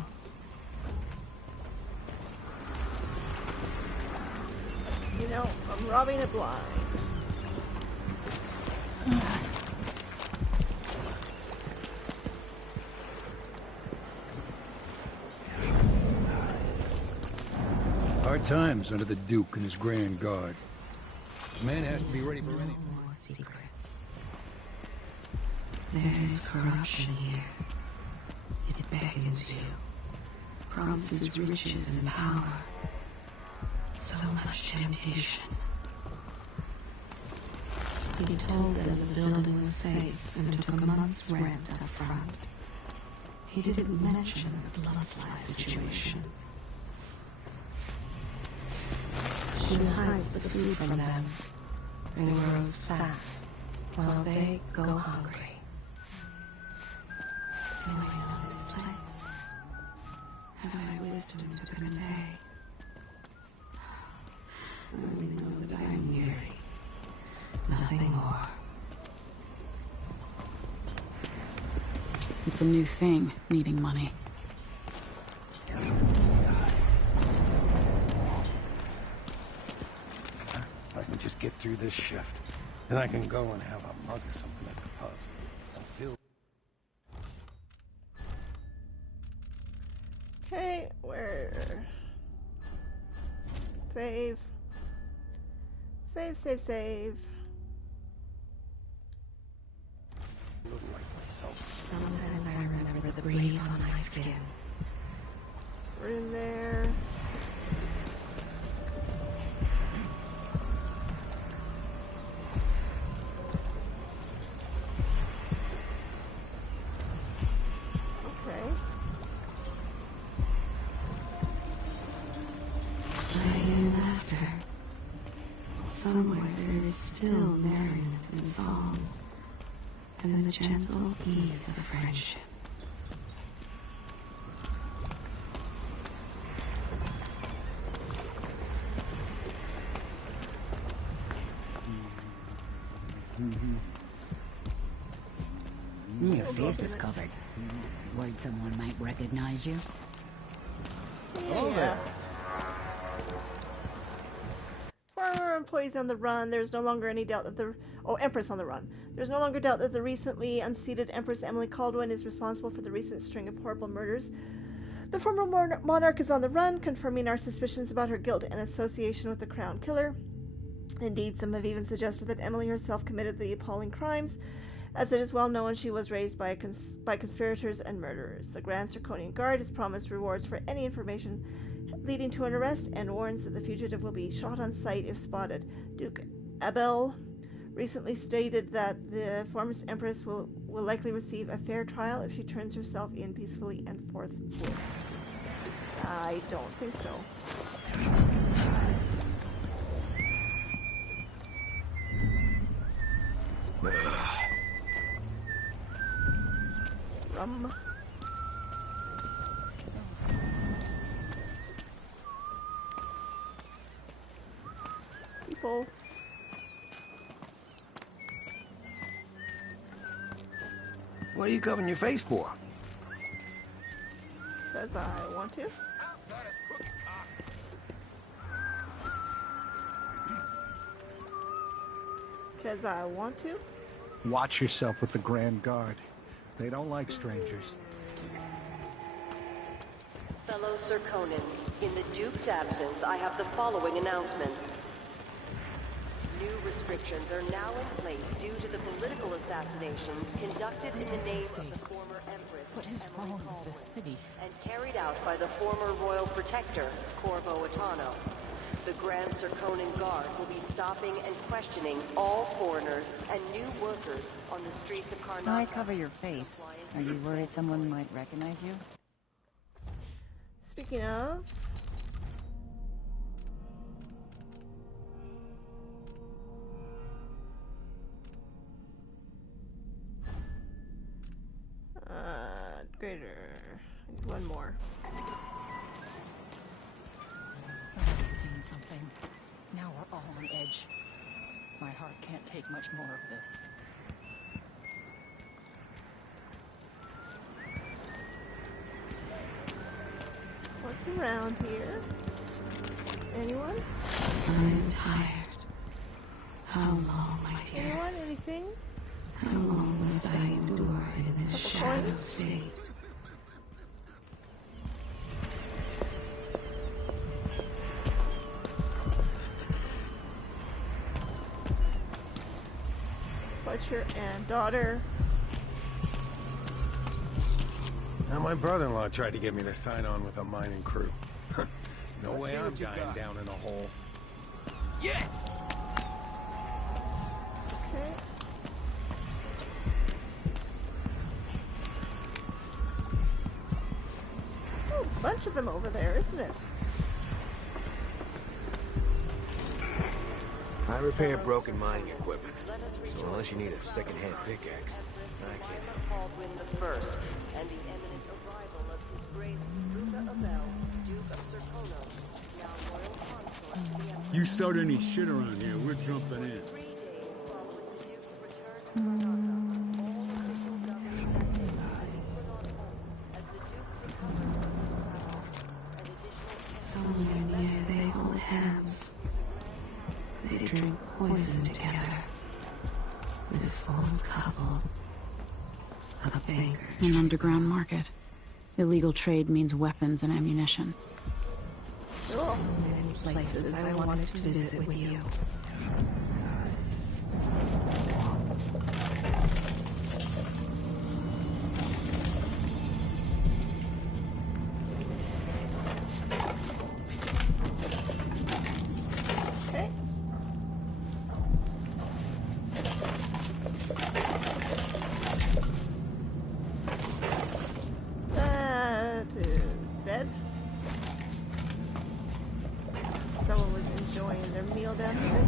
You know, I'm robbing it blind. Hard times under the Duke and his Grand Guard. The man has to be ready for anything. No more secrets. There is corruption here. It beckons you, promises riches and power. So much temptation. He told them the building was safe and took a month's rent up front. He didn't mention the bloodfly situation. She hides the food from them and grows fat while they go hungry. Do I know this place? Have I wisdom to convey? I only know that I am weary. Nothing more. It's a new thing, needing money. If I can just get through this shift, then I can go and have a mug of something at the pub. I'll feel... Okay, where? Save. Save, save, save. a little like myself. Sometimes I remember the breeze on my skin. We're in there. Okay. Play laughter. Somewhere there is still merriment and song, and the gentle ease of friendship. Your face is covered. Worried someone might recognize you? Yeah. Former employees on the run. There's no longer any doubt that the... Oh, Empress on the run. There's no longer doubt that the recently unseated Empress Emily Caldwin is responsible for the recent string of horrible murders. The former monarch is on the run, confirming our suspicions about her guilt and association with the Crown Killer. Indeed, some have even suggested that Emily herself committed the appalling crimes. As it is well known, she was raised by conspirators and murderers. The Grand Circonian Guard has promised rewards for any information leading to an arrest and warns that the fugitive will be shot on sight if spotted. Duke Abel recently stated that the former Empress will likely receive a fair trial if she turns herself in peacefully and forthwith. I don't think so. Rum. people. What are you covering your face for? Because I want to. Because I want to. Watch yourself with the Grand Guard. They don't like strangers. Fellow Serkonan, in the Duke's absence, I have the following announcement. New restrictions are now in place due to the political assassinations conducted in the name of the former Empress. What is wrong with this city? And carried out by the former Royal Protector, Corvo Attano. The Grand Serkonan Guard will be stopping and questioning all foreigners and new workers on the streets of Karnaca. Why cover your face? Are you worried someone might recognize you? Speaking of... greater. I need one more. Somebody's seen something. Now we're all on edge. My heart can't take much more of this. What's around here? Anyone? I'm tired. How long, my Anyone? dearest? Anything? How long must I endure in this shadow state? Butcher and daughter. Now, my brother-in-law tried to get me to sign on with a mining crew. No way I'm dying down in a hole. Yes! Okay. Oh, a bunch of them over there, isn't it? I repair broken mining equipment, so unless you need a second-hand pickaxe, I can't help. Baldwin the First, and the imminent arrival of His Grace Luca Abel, Duke of Serkono, now Royal Consul at the Emperor. You start any shit around here, we're jumping in. 3 days following the Duke's return to Karnaca, all official government activities were put on hold as the Duke recovers from his battle, and additional... Somewhere near they hold hands. They drink poison together. This old couple. A banker. An underground market. Illegal trade means weapons and ammunition. Cool. So many places I wanted to visit with you. Okay. That is dead. Someone was enjoying their meal down here.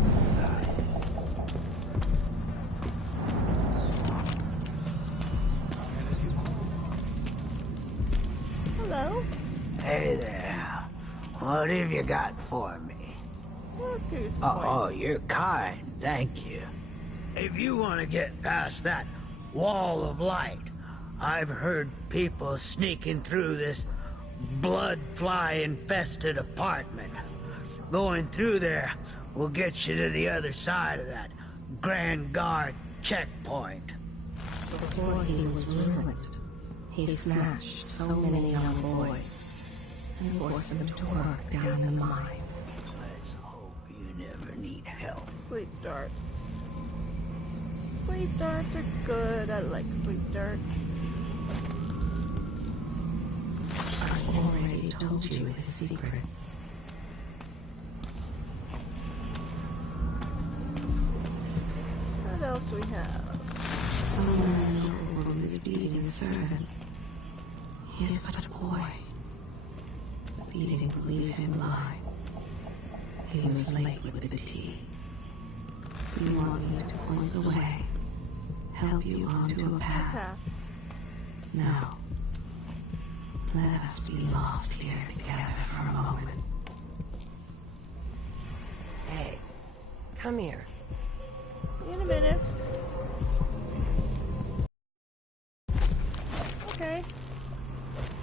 Hello. Hey there. What have you got for me? Well, let's give you some Oh, points. you're kind. Thank you. If you want to get past that wall of light, I've heard people sneaking through this blood-fly-infested apartment. Going through there will get you to the other side of that Grand Guard checkpoint. Before he was ruined, he snatched so many young boys and forced them to work down in the mines. Let's hope you never need help. Sleep darts. Sleep darts are good. I like sleep darts. I already told you his secrets. What else do we have? Someone old woman is beating a servant. He is but a boy. The beating will leave him blind. He was late with the tea. So you want me to point the way, help you onto a path. Now, let us be lost here together for a moment. Hey, Come here. In a minute. Okay.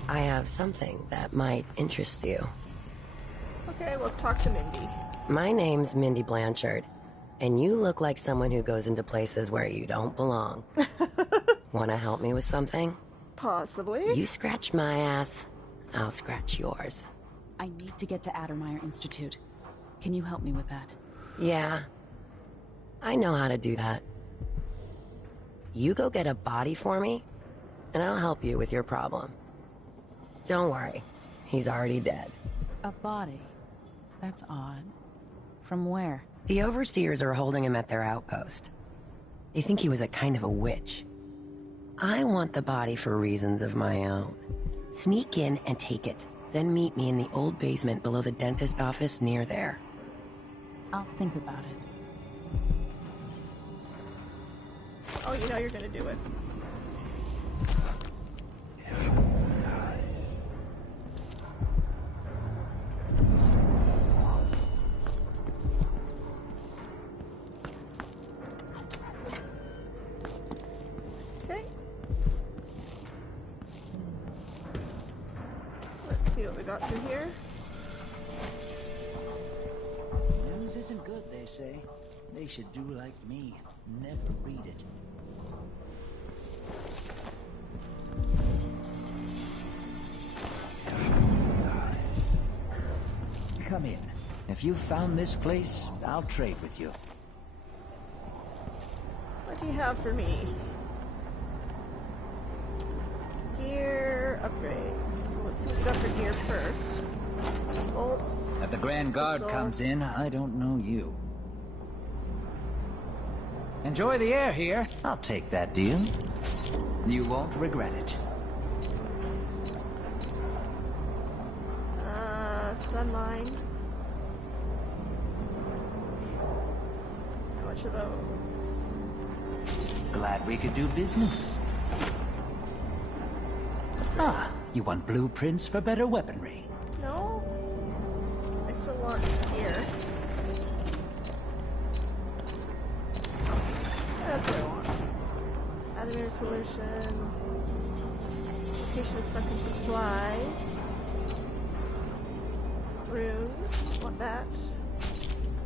I have something that might interest you. Okay, we'll talk to Mindy. My name's Mindy Blanchard, and you look like someone who goes into places where you don't belong. Want to help me with something? Possibly. You scratch my ass, I'll scratch yours. I need to get to Addermeyer Institute. Can you help me with that? Yeah. I know how to do that. You go get a body for me, and I'll help you with your problem. Don't worry, he's already dead. A body? That's odd. From where? The overseers are holding him at their outpost. They think he was a kind of a witch. I want the body for reasons of my own. Sneak in and take it, then meet me in the old basement below the dentist office near there. I'll think about it. Oh, you know you're gonna do it. Okay. Let's see what we got through here. News isn't good, they say. They should do like me. Never read it. Come in. If you found this place, I'll trade with you. What do you have for me? Gear upgrades. Let's see what we got for gear first. Bolts. If the Grand Guard comes in, I don't know you. Enjoy the air here. I'll take that deal. You won't regret it. Stun mine. How much of those? Glad we could do business. Ah, you want blueprints for better weaponry? No. I still want gear. That's what I want. Adamir solution. Location of sunken supplies. Rune. Want that.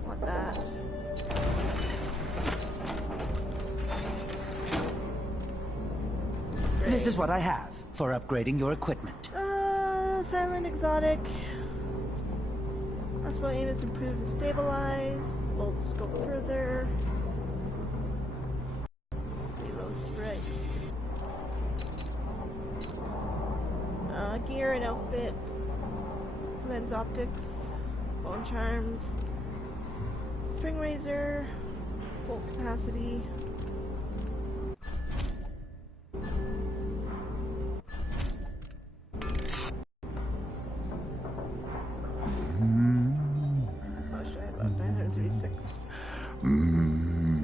Want that. Great. This is what I have for upgrading your equipment. Silent exotic. Possible aim is improved and stabilized. Bolts go further. Reload sprites. Gear and outfit. Lens optics. Bone charms. Spring razor. Bolt capacity.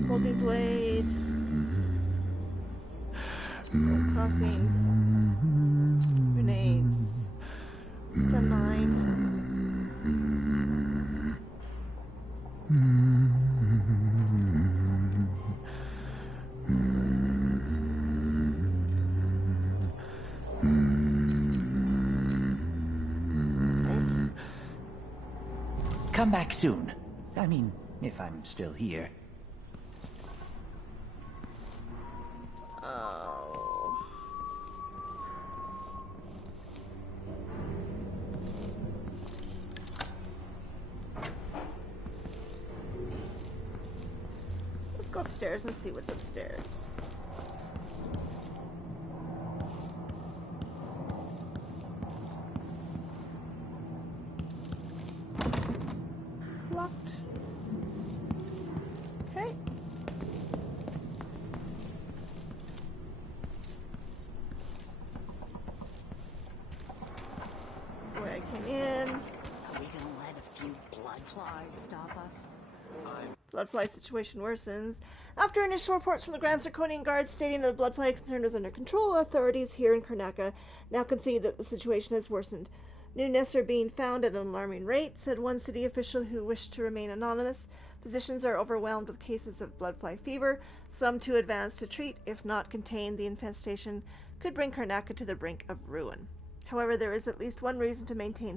Holding blade. Soul crossing. Grenades. Stun mine. Come back soon. I mean, if I'm still here. Oh. Let's go upstairs and see what's upstairs. Locked. Okay. That's the way I came in. Are we gonna let a few blood flies stop us? Bloodfly situation worsens. After initial reports from the Grand Zirconian Guard stating that the bloodfly concern was under control, authorities here in Karnaca now concede that the situation has worsened. New nests are being found at an alarming rate, said one city official who wished to remain anonymous. Physicians are overwhelmed with cases of bloodfly fever, some too advanced to treat. If not contained, the infestation could bring Karnaca to the brink of ruin. However, there is at least one reason to remain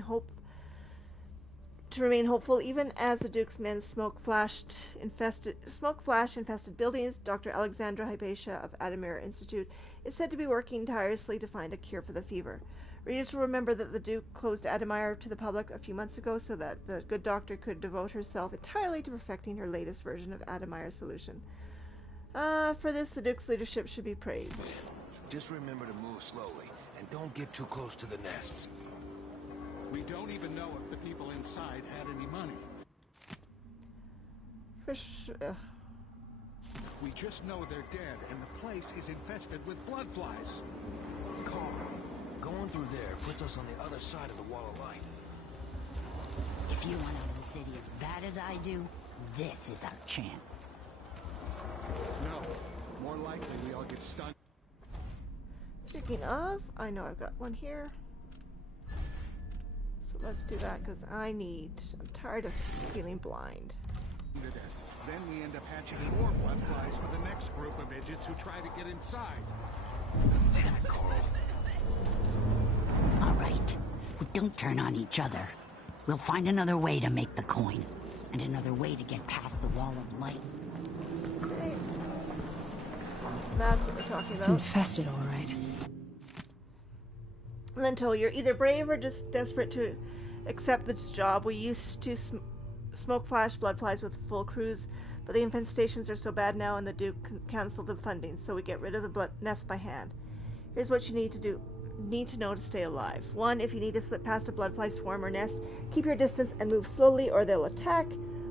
hopeful, even as the Duke's men smoke flash infested buildings. Dr. Alexandra Hypatia of Adamir Institute is said to be working tirelessly to find a cure for the fever. Readers will remember that the Duke closed Adamir to the public a few months ago so that the good doctor could devote herself entirely to perfecting her latest version of Adamir's solution. For this, the Duke's leadership should be praised. Just remember to move slowly, and don't get too close to the nests. We don't even know if the people inside had any money. For sure. We just know they're dead, and the place is infested with bloodflies. Carl, going through there puts us on the other side of the wall of light. If you want to know the city as bad as I do, this is our chance. No. More likely we all get stunned. Speaking of, I know I've got one here. So let's do that, because I'm tired of feeling blind. To death. Then we end up hatching more bloodflies for the next group of idiots who try to get inside. Damn it, Carl. All right. We don't turn on each other. We'll find another way to make the coin. And another way to get past the wall of light. Okay. That's what we're talking about. It's infested, all right. Lento, you're either brave or just desperate to accept this job. We used to smoke flash bloodflies with full crews, but the infestations are so bad now and the Duke canceled the funding, so we get rid of the nest by hand. Here's what you need to know to stay alive. 1. If you need to slip past a bloodfly swarm or nest, keep your distance and move slowly or they'll attack.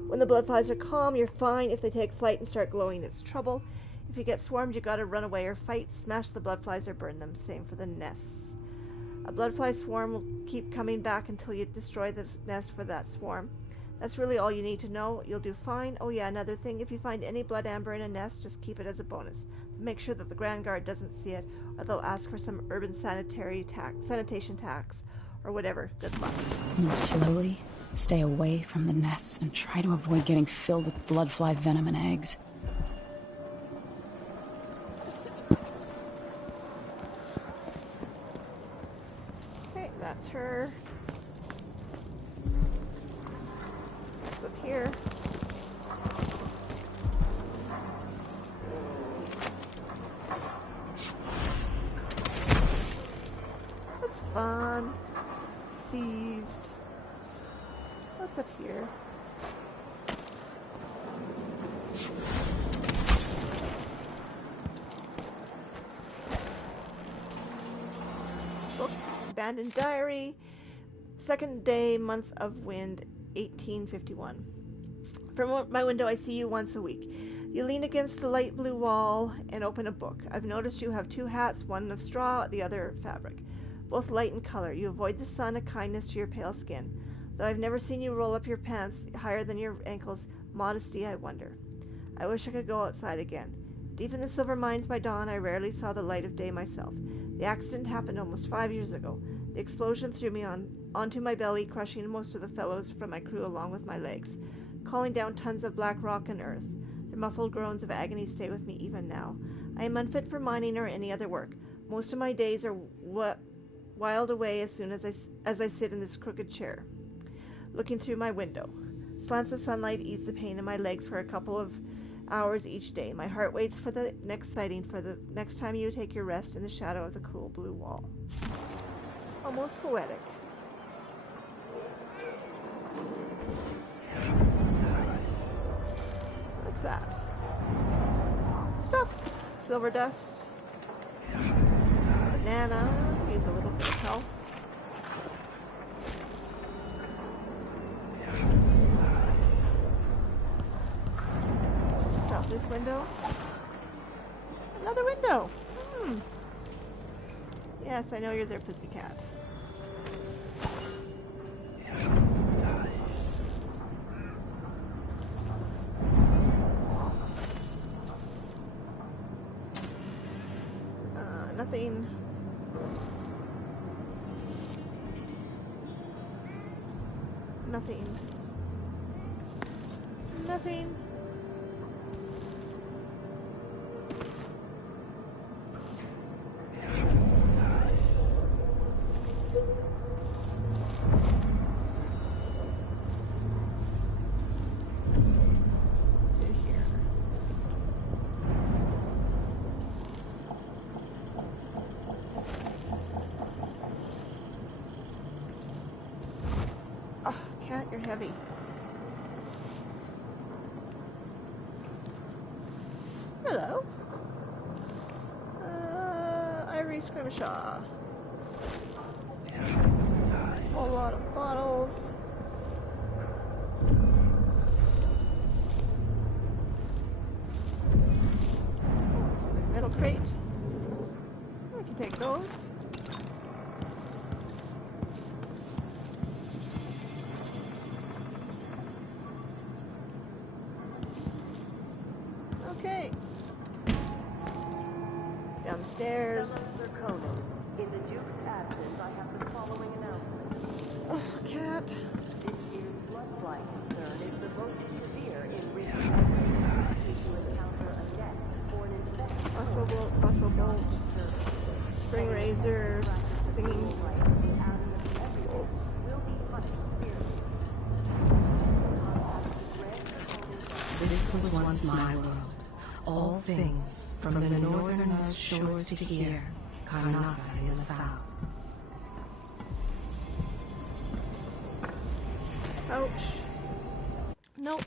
When the bloodflies are calm, you're fine. If they take flight and start glowing, it's trouble. If you get swarmed, you gotta run away or fight, smash the bloodflies or burn them. Same for the nests. A bloodfly swarm will keep coming back until you destroy the nest for that swarm. That's really all you need to know. You'll do fine. Oh yeah, another thing, if you find any blood amber in a nest, just keep it as a bonus. But make sure that the Grand Guard doesn't see it, or they'll ask for some urban sanitation tax, or whatever. Good luck. Move slowly, stay away from the nests, and try to avoid getting filled with bloodfly venom and eggs. Okay, that's her. Let's look here. That's fun. Seized. What's up here? Book. Abandoned diary. Second day, month of wind, 1851. From my window, I see you once a week. You lean against the light blue wall and open a book. I've noticed you have two hats, one of straw, the other of fabric. Both light in color. You avoid the sun, a kindness to your pale skin. Though I've never seen you roll up your pants higher than your ankles, modesty, I wonder. I wish I could go outside again. Deep in the silver mines by dawn, I rarely saw the light of day myself. The accident happened almost 5 years ago. The explosion threw me onto my belly, crushing most of the fellows from my crew along with my legs, calling down tons of black rock and earth. The muffled groans of agony stay with me even now. I am unfit for mining or any other work. Most of my days are whiled away as soon as I sit in this crooked chair, looking through my window. Slants of sunlight ease the pain in my legs for a couple of hours each day. My heart waits for the next sighting, for the next time you take your rest in the shadow of the cool blue wall. It's almost poetic. What's that? Stuff. Silver dust. Banana. Use a little bit of health. What's out this window? Another window. Yes, I know you're there, pussycat. Nothing. Nothing. Nothing. You're heavy. Hello. Ivory Scrimshaw. A lot of bottles. It's a metal crate. I can take those. Okay. Down the stairs. Sir Conan, in the Duke's absence, I have the following announcement. Oh, cat. This year's blood fly concern is the most severe in recent memory. If you encounter a death or an infection, crossbow bolt, spring razors, thingy. will be punished severely. This was once my world. All things, from the northernmost shores to here, Karnaka in the south. Ouch. Note.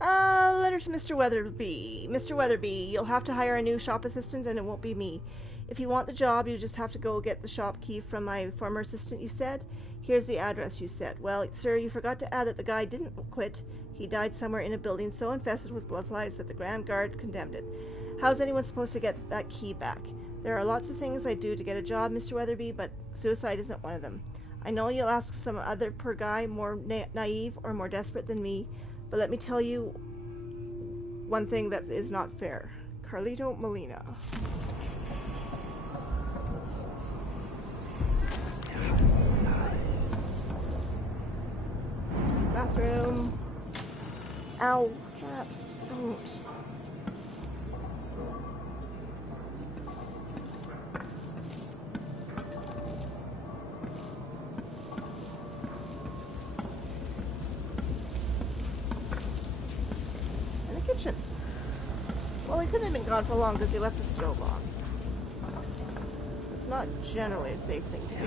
Letter to Mr. Weatherby. Mr. Weatherby, you'll have to hire a new shop assistant and it won't be me. If you want the job, you just have to go get the shop key from my former assistant, you said. Here's the address, you said. Well, sir, you forgot to add that the guy didn't quit. He died somewhere in a building so infested with bloodflies that the Grand Guard condemned it. How's anyone supposed to get that key back? There are lots of things I do to get a job, Mr. Weatherby, but suicide isn't one of them. I know you'll ask some other poor guy more naive or more desperate than me, but let me tell you one thing that is not fair. Carlito Molina. Bathroom. Ow, cat. Don't. In the kitchen. Well, he couldn't have been gone for long because he left the stove on. It's not generally a safe thing to do.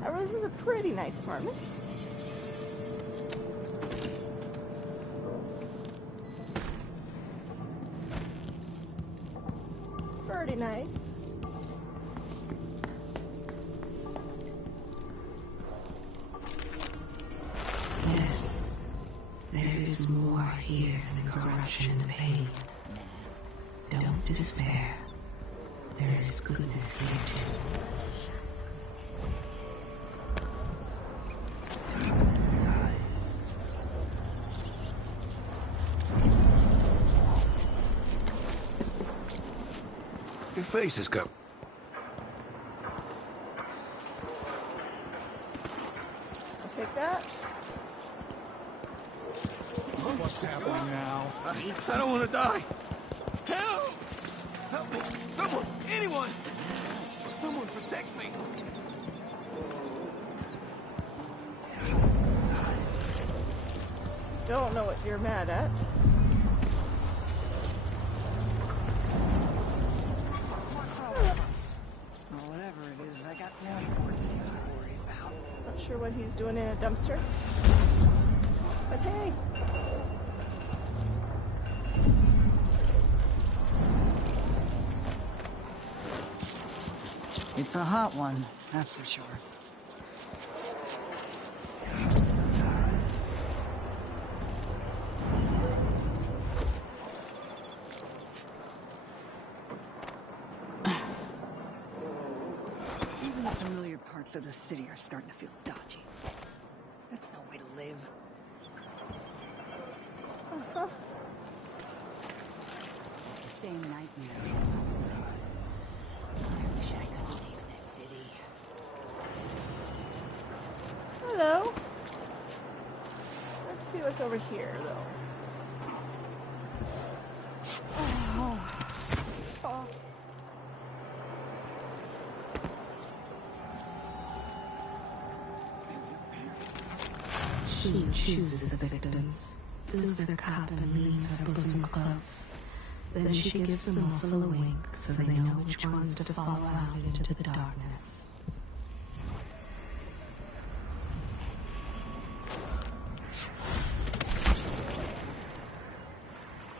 However, this is a pretty nice apartment. Pretty nice. Yes, there is more here than corruption and pain. Don't despair. There is goodness here too. Your face is covered. I'll take that. What's happening now? I don't want to die. Help! Help me! Someone! Anyone! Someone protect me! Don't know what you're mad at. Or whatever it is, I got more important things to worry about. Not sure what he's doing in a dumpster. But hey. It's a hot one, that's for sure. Even the familiar parts of the city are starting to feel dodgy. That's no way to live. The same nightmare. I wish I could. what's over here, though. Oh. Oh. She chooses the victims, fills their cup and leans her bosom close. Then she gives them all a wink so they know which ones to follow out into the darkness.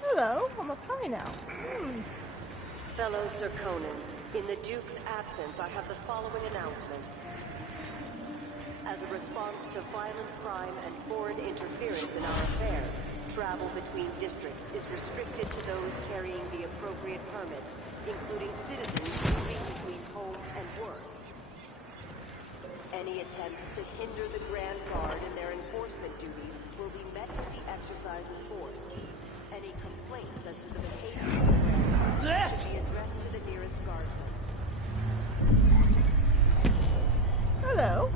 Hello, I'm a pie now. Fellow Serkonans, in the Duke's absence, I have the following announcement. As a response to violent crime and foreign interference in our affairs, travel between districts is restricted to those carrying the appropriate permits, including citizens moving between home and work. Any attempts to hinder the Grand Guard in their enforcement duties will be met with the exercise of force. Any complaints as to the behavior of the Grand Guard should be addressed to the nearest guardsman. Hello.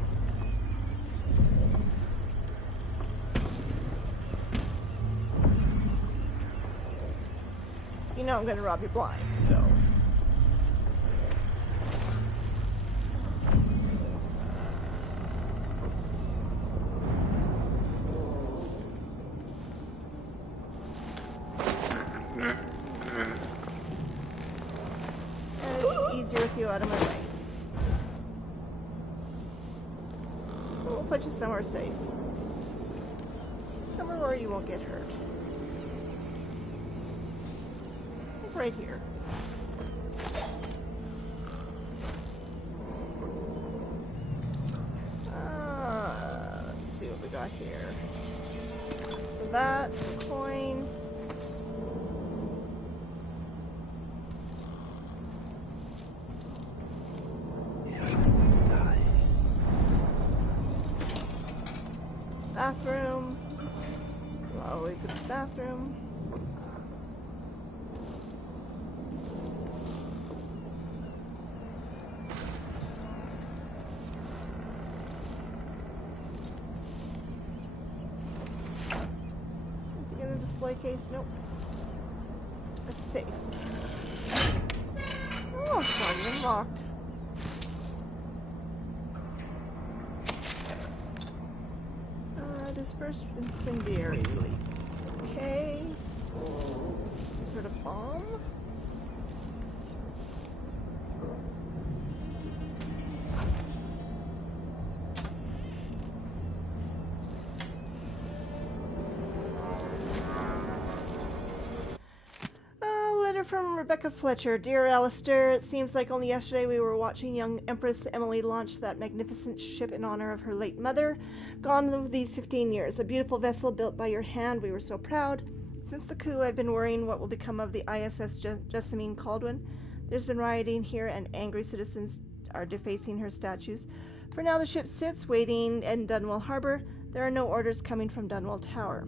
You know I'm gonna rob you blind, so. And it's easier with you out of my way. We'll put you somewhere safe. Somewhere where you won't get hurt. Right here. Let's see what we got here. So that's a coin. Nice. Bathroom. Always a bathroom. Display case, nope. A safe. Oh, it's not even locked. Dispersed incendiary release. Okay. Some sort of bomb. From Rebecca Fletcher. Dear Alistair, it seems like only yesterday we were watching young Empress Emily launch that magnificent ship in honor of her late mother. Gone these 15 years. A beautiful vessel built by your hand. We were so proud. Since the coup, I've been worrying what will become of the ISS Jessamine Caldwin. There's been rioting here and angry citizens are defacing her statues. For now, the ship sits waiting in Dunwell Harbor. There are no orders coming from Dunwell Tower.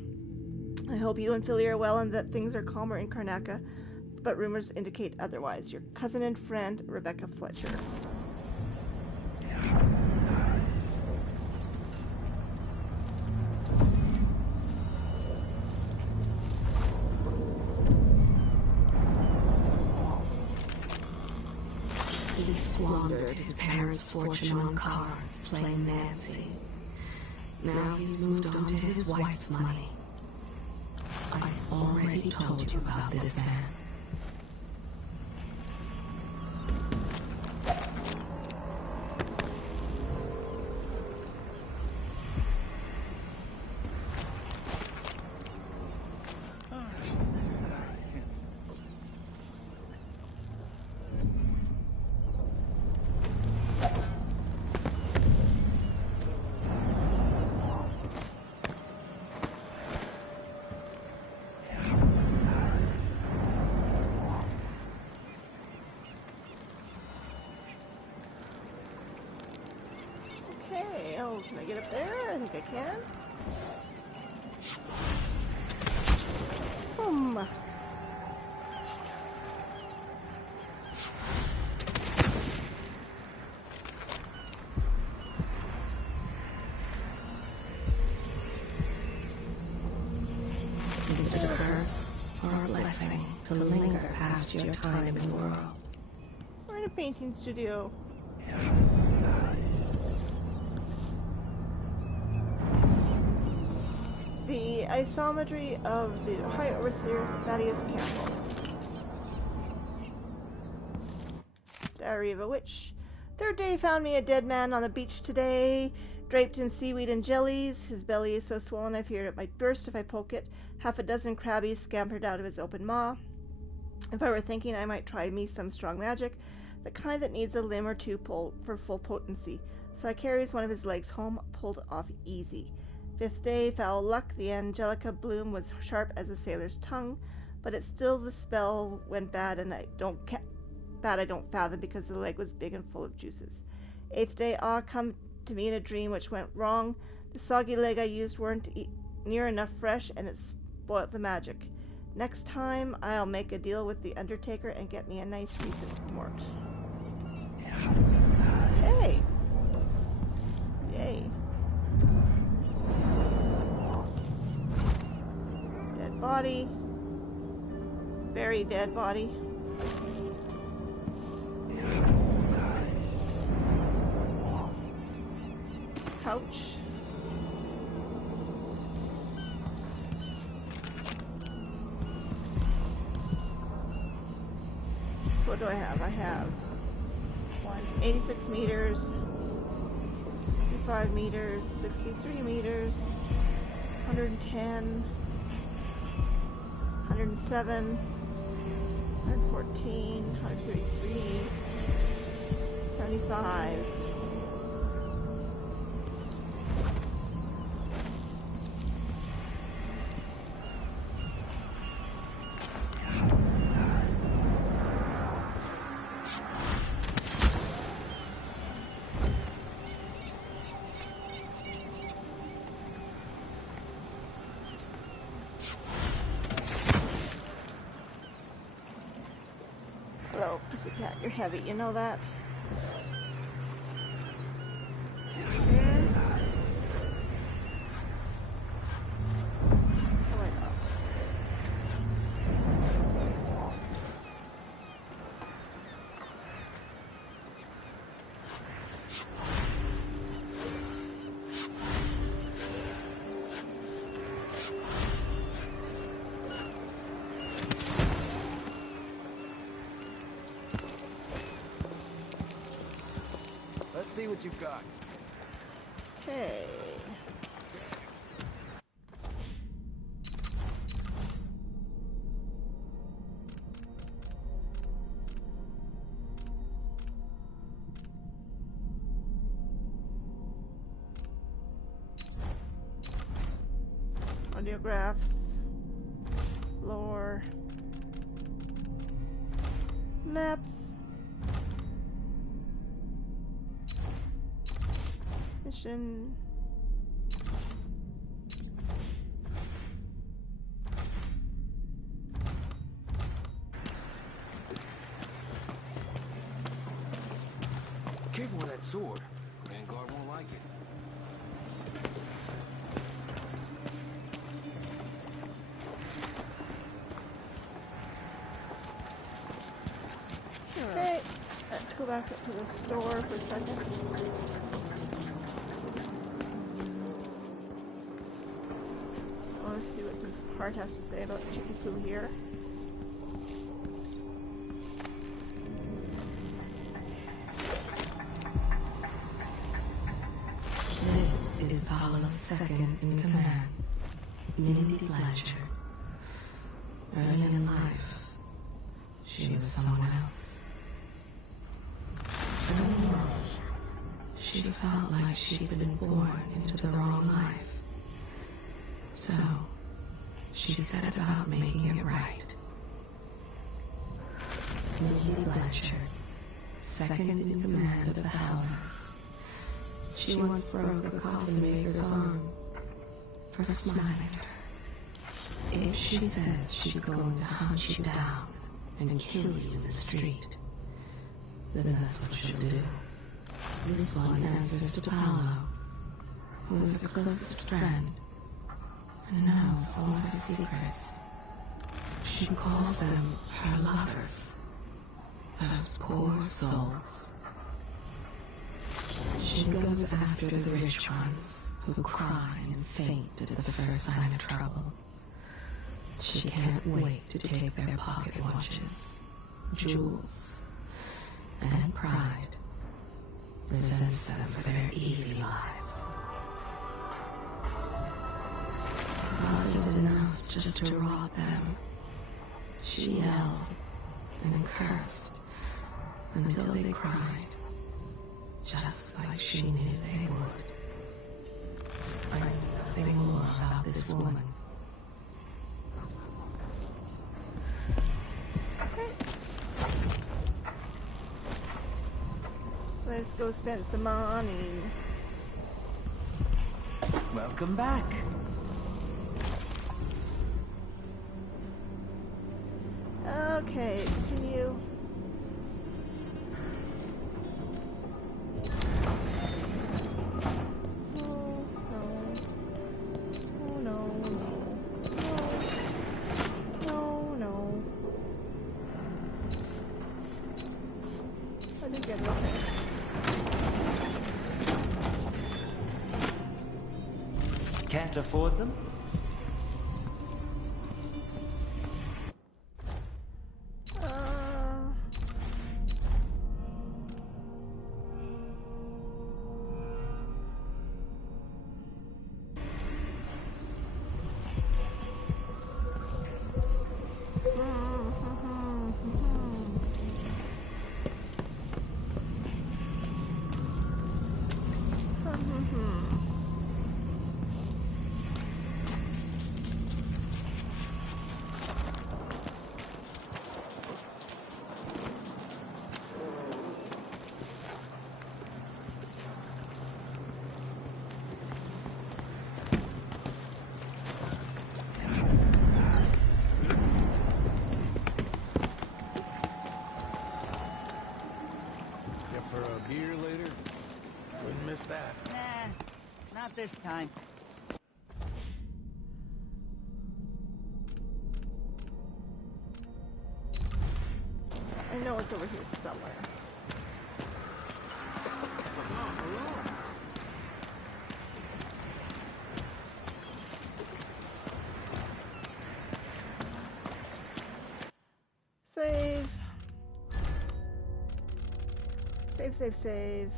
I hope you and Philly are well and that things are calmer in Karnaca, but rumors indicate otherwise. Your cousin and friend, Rebecca Fletcher. He squandered his parents' fortune on cards, playing Nancy. Now he's moved on to his wife's money. I already told you about this man. Can I get up there? I think I can. Boom. Is it a curse or a blessing to linger past your time in the world? We're in a painting studio. The isometry of the High Overseer Thaddeus Campbell. Diary of a Witch. Third day found me a dead man on the beach today, draped in seaweed and jellies. His belly is so swollen I feared it might burst if I poke it. Half a dozen crabbies scampered out of his open maw. If I were thinking, I might try me some strong magic, the kind that needs a limb or two pulled for full potency. So I carries one of his legs home, pulled off easy. Fifth day, foul luck. The angelica bloom was sharp as a sailor's tongue, but it's still the spell went bad, and I don't fathom because the leg was big and full of juices. Eighth day, come to me in a dream which went wrong. The soggy leg I used weren't near enough fresh, and it spoilt the magic. Next time, I'll make a deal with the Undertaker and get me a nice recent mort. Hey! Yay. Dead body. Very dead body. Couch. So what do I have? I have 86 meters, 65 meters, 63 meters, 110, 107, 114, 133, 75. Hello, pussycat, you're heavy, you know that? Oh my god. Let's see what you've got. Okay. Audiographs. Lore. Maps. Mission. Careful with that sword. Vanguard won't like it. Okay, let's go back up to the store for a second. I want to see what the heart has to say about chicken poo here. This is Apollo's second in command, Mindy Blanchard. Early in life, she was someone else. Early on, she felt like she'd been born into the wrong life. So, she set about making it right. Mindy Blanchard, second in command of the Howlers. She once broke a coffin maker's arm for smiling at her. If she says she's going to hunt you down and kill you in the street, then that's what she'll do. This one answers to Paolo, who is her closest friend, and knows all her secrets. She calls them her lovers. Those poor souls. She goes after the rich ones who cry and faint at the first sign of trouble. She can't wait to take their pocket watches, jewels, and pride. Resents them for their easy lives. Wasn't enough just to rob them. She yelled and cursed until they cried, just like she knew they would. I know nothing more about this woman. Let's go spend some money. Welcome back. Okay, continue. Oh no. Oh no, no. No, no. I did get it, okay. Can't afford them? For a beer later? Wouldn't miss that. Nah, not this time. I know it's over here somewhere. Save. Save.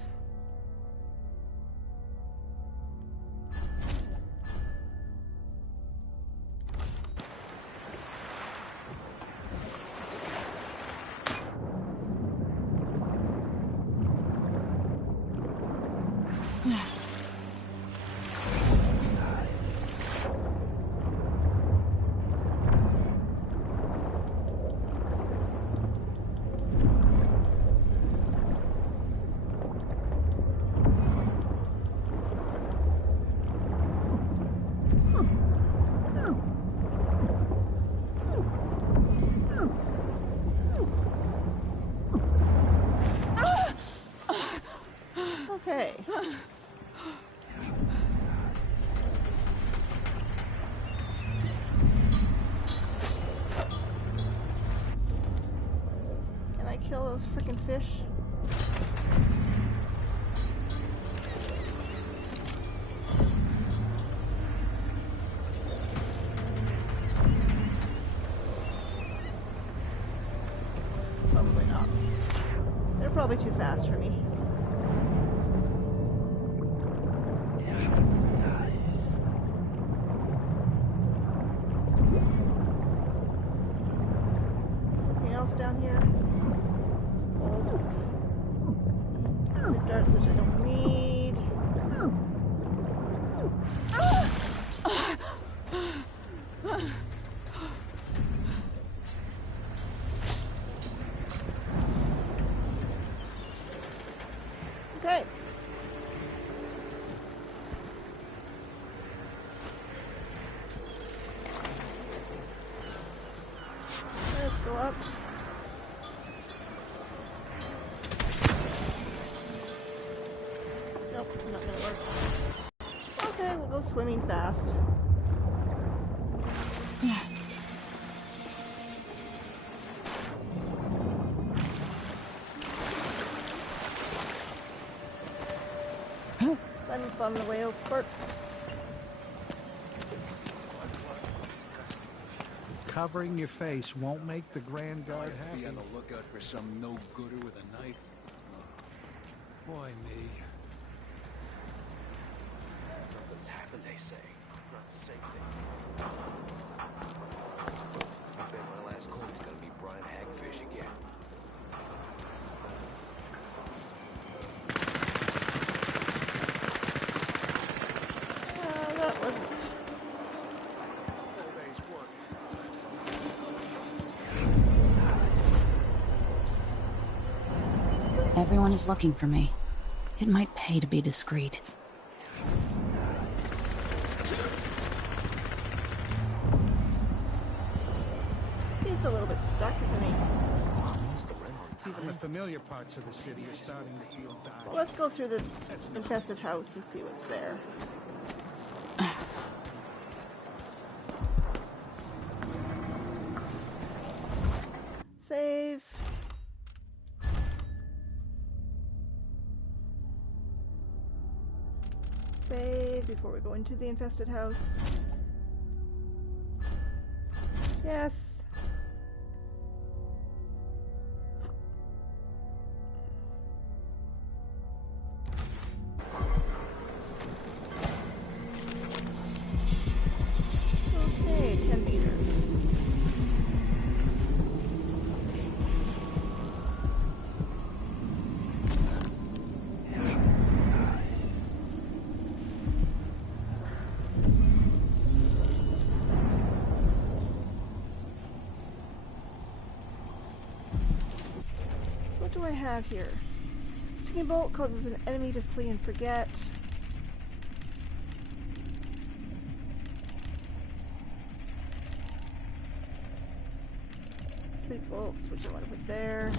Okay. Can I kill those freaking fish? Probably not. They're probably too fast for me. Anything else down here? Bolts. The darts, which I don't need. Okay. Let's go up. Nope, not gonna work. Okay, we'll go swimming fast. Cleanse on the whale's corpse. Covering your face won't make the Grand Guard happy. Be on the lookout for some no-gooder with a knife. Why me? Something's happened, they say. Not say things. I bet my last coin's gonna be brine hagfish again. That wasn't. Full day's work. Everyone is looking for me. It might pay to be discreet. He's a little bit stuck, isn't he? Even the familiar parts of the city are starting to feel dodgy. Well, let's go through the infested house and see what's there. Save. Save before we go into the infested house. Yes. Okay, 10 meters. So what do I have here? Stinging bolt causes an enemy to flee and forget. Sleep bolts, which I want to put there.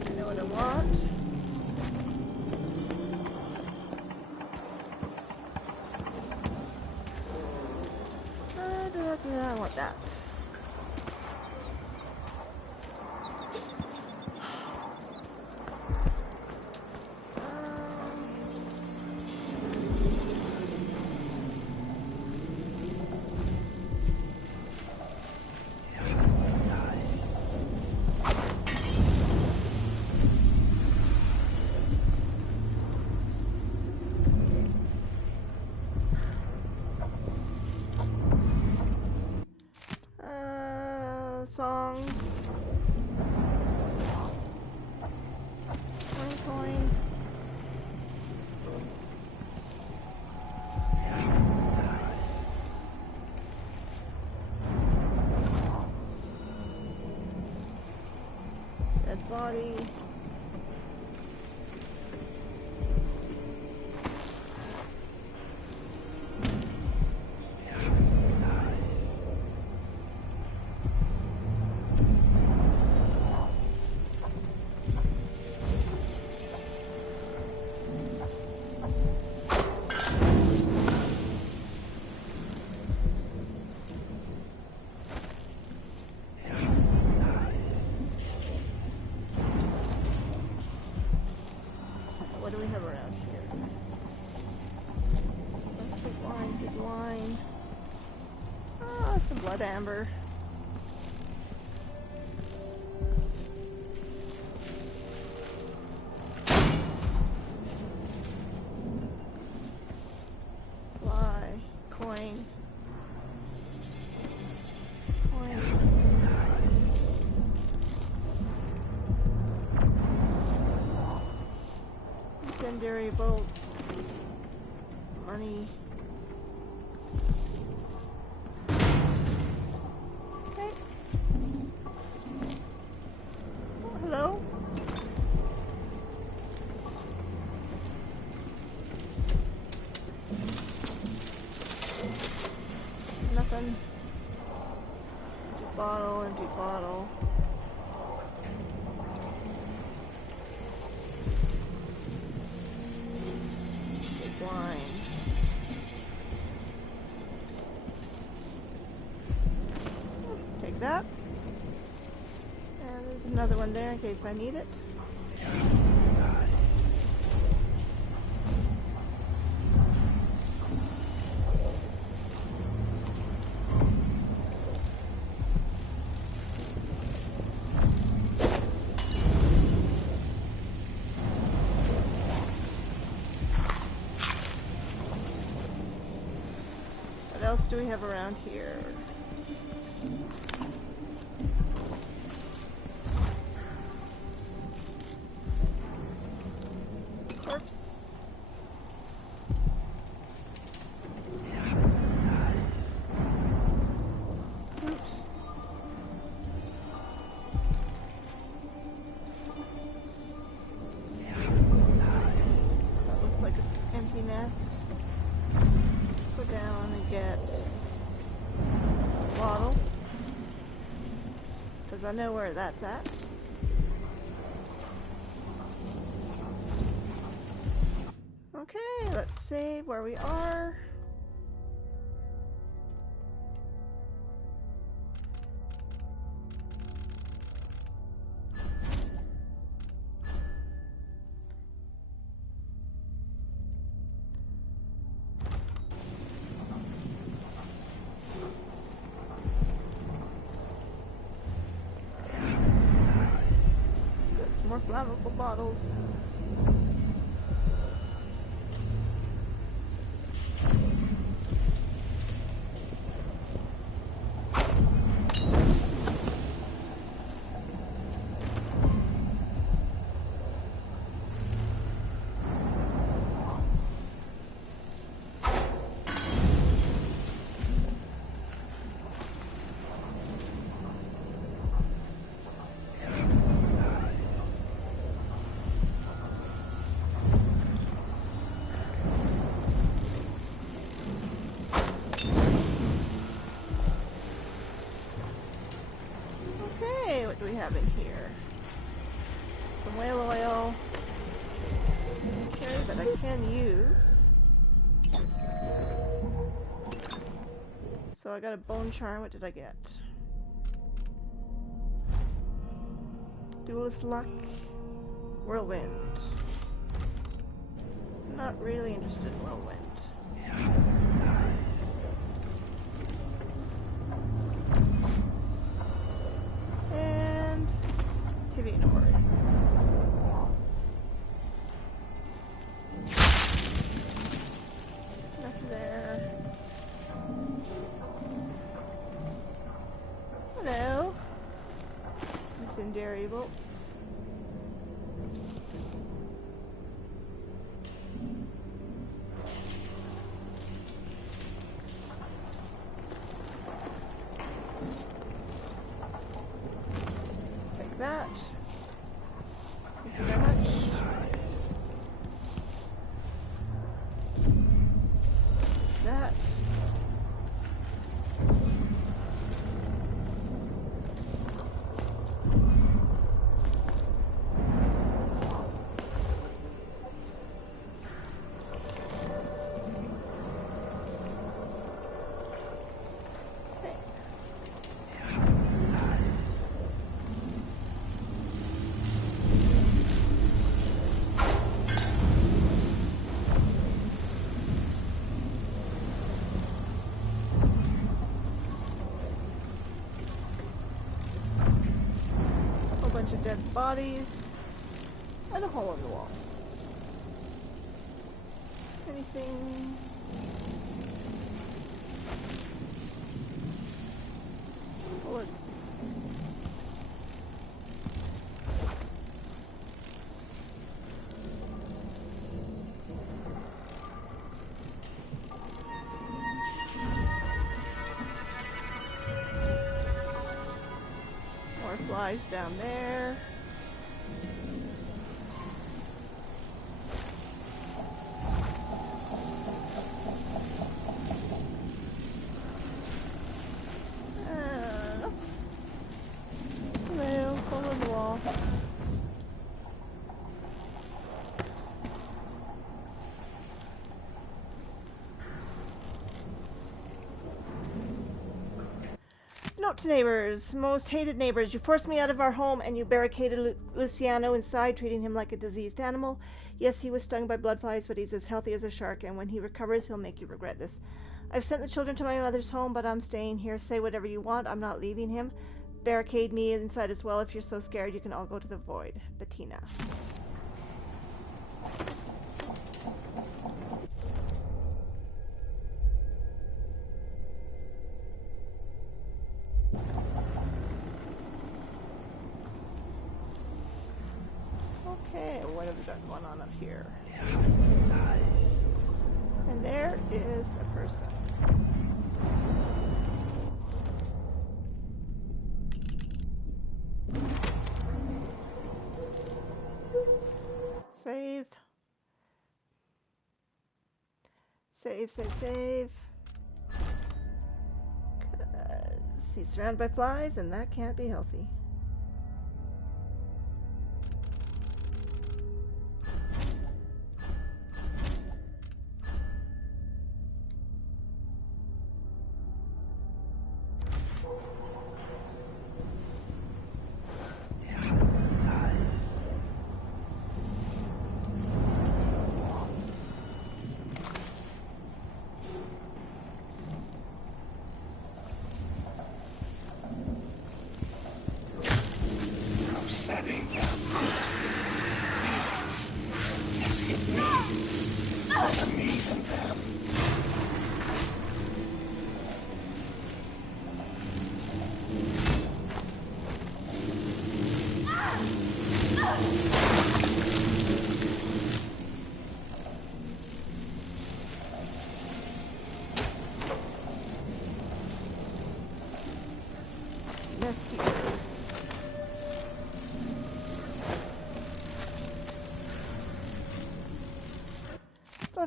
I know what I want. I want that. Song. Coin. Dead body. What do we have around here? Big wine. Ah, some blood amber. Fly. Coin. Incendiary bolts. Money. Okay. Oh, hello. happen. Empty bottle, empty bottle. Big wine. Take that. And there's another one there in case I need it. What else do we have around here? Corpse. Oops. That looks like an empty nest. Go down and get a bottle, because I know where that's at. Okay, let's save where we are. More flammable bottles. What do we have in here? Some whale oil. Okay, that I can use. So I got a bone charm. What did I get? Duelist luck. Whirlwind. Not really interested in whirlwind. Hello. Incendiary bolts. Take that. Thank you very much. That. Bunch of dead bodies and a hole in the wall. Anything? Bullets. More flies down there. Note to neighbors. Most hated neighbors. You forced me out of our home and you barricaded Luciano inside, treating him like a diseased animal. Yes, he was stung by blood flies, but he's as healthy as a shark, and when he recovers, he'll make you regret this. I've sent the children to my mother's home, but I'm staying here. Say whatever you want. I'm not leaving him. Barricade me inside as well. If you're so scared, you can all go to the void. Bettina. Okay, what have we got going on up here? Nice. And there is a person. Save. Save, save, save. 'Cause he's surrounded by flies, and that can't be healthy.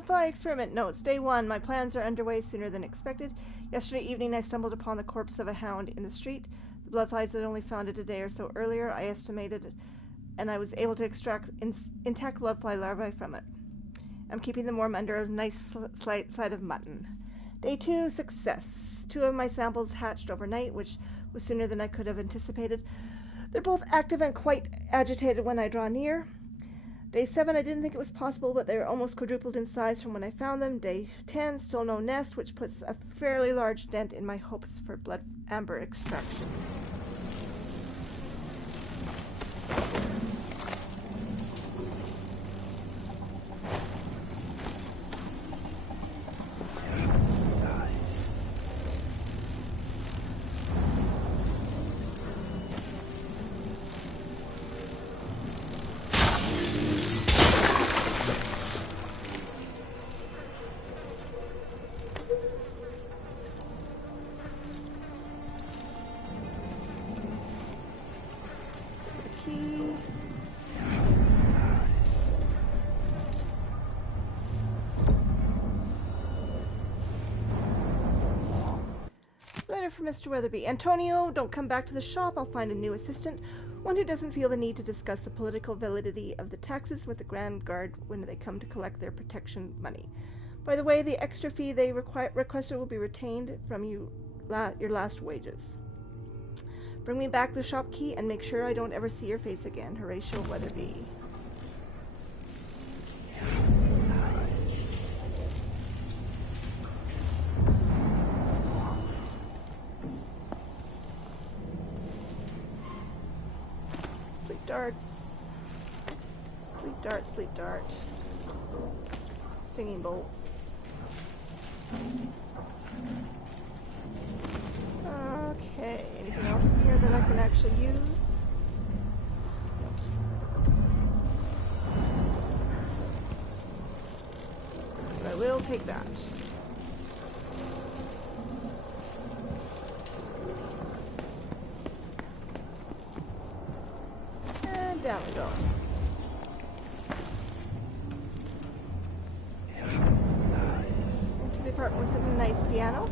Fly experiment notes. Day 1. My plans are underway sooner than expected. Yesterday evening I stumbled upon the corpse of a hound in the street. The blood flies had only found it a day or so earlier, I estimated, and I was able to extract intact blood fly larvae from it. I'm keeping them warm under a nice side of mutton. Day 2. Success. 2 of my samples hatched overnight, which was sooner than I could have anticipated. They're both active and quite agitated when I draw near. Day 7, I didn't think it was possible, but they were almost quadrupled in size from when I found them. Day 10, still no nest, which puts a fairly large dent in my hopes for blood amber extraction. For Mr. Weatherby. Antonio, don't come back to the shop. I'll find a new assistant, one who doesn't feel the need to discuss the political validity of the taxes with the Grand Guard when they come to collect their protection money. By the way, the extra fee they requested will be retained from your last wages. Bring me back the shop key and make sure I don't ever see your face again. Horatio Weatherby. Darts. Sleep dart, sleep dart. Stinging bolts. Okay, anything else in here that I can actually use? I will take that. Down we go. Into the apartment with a nice piano.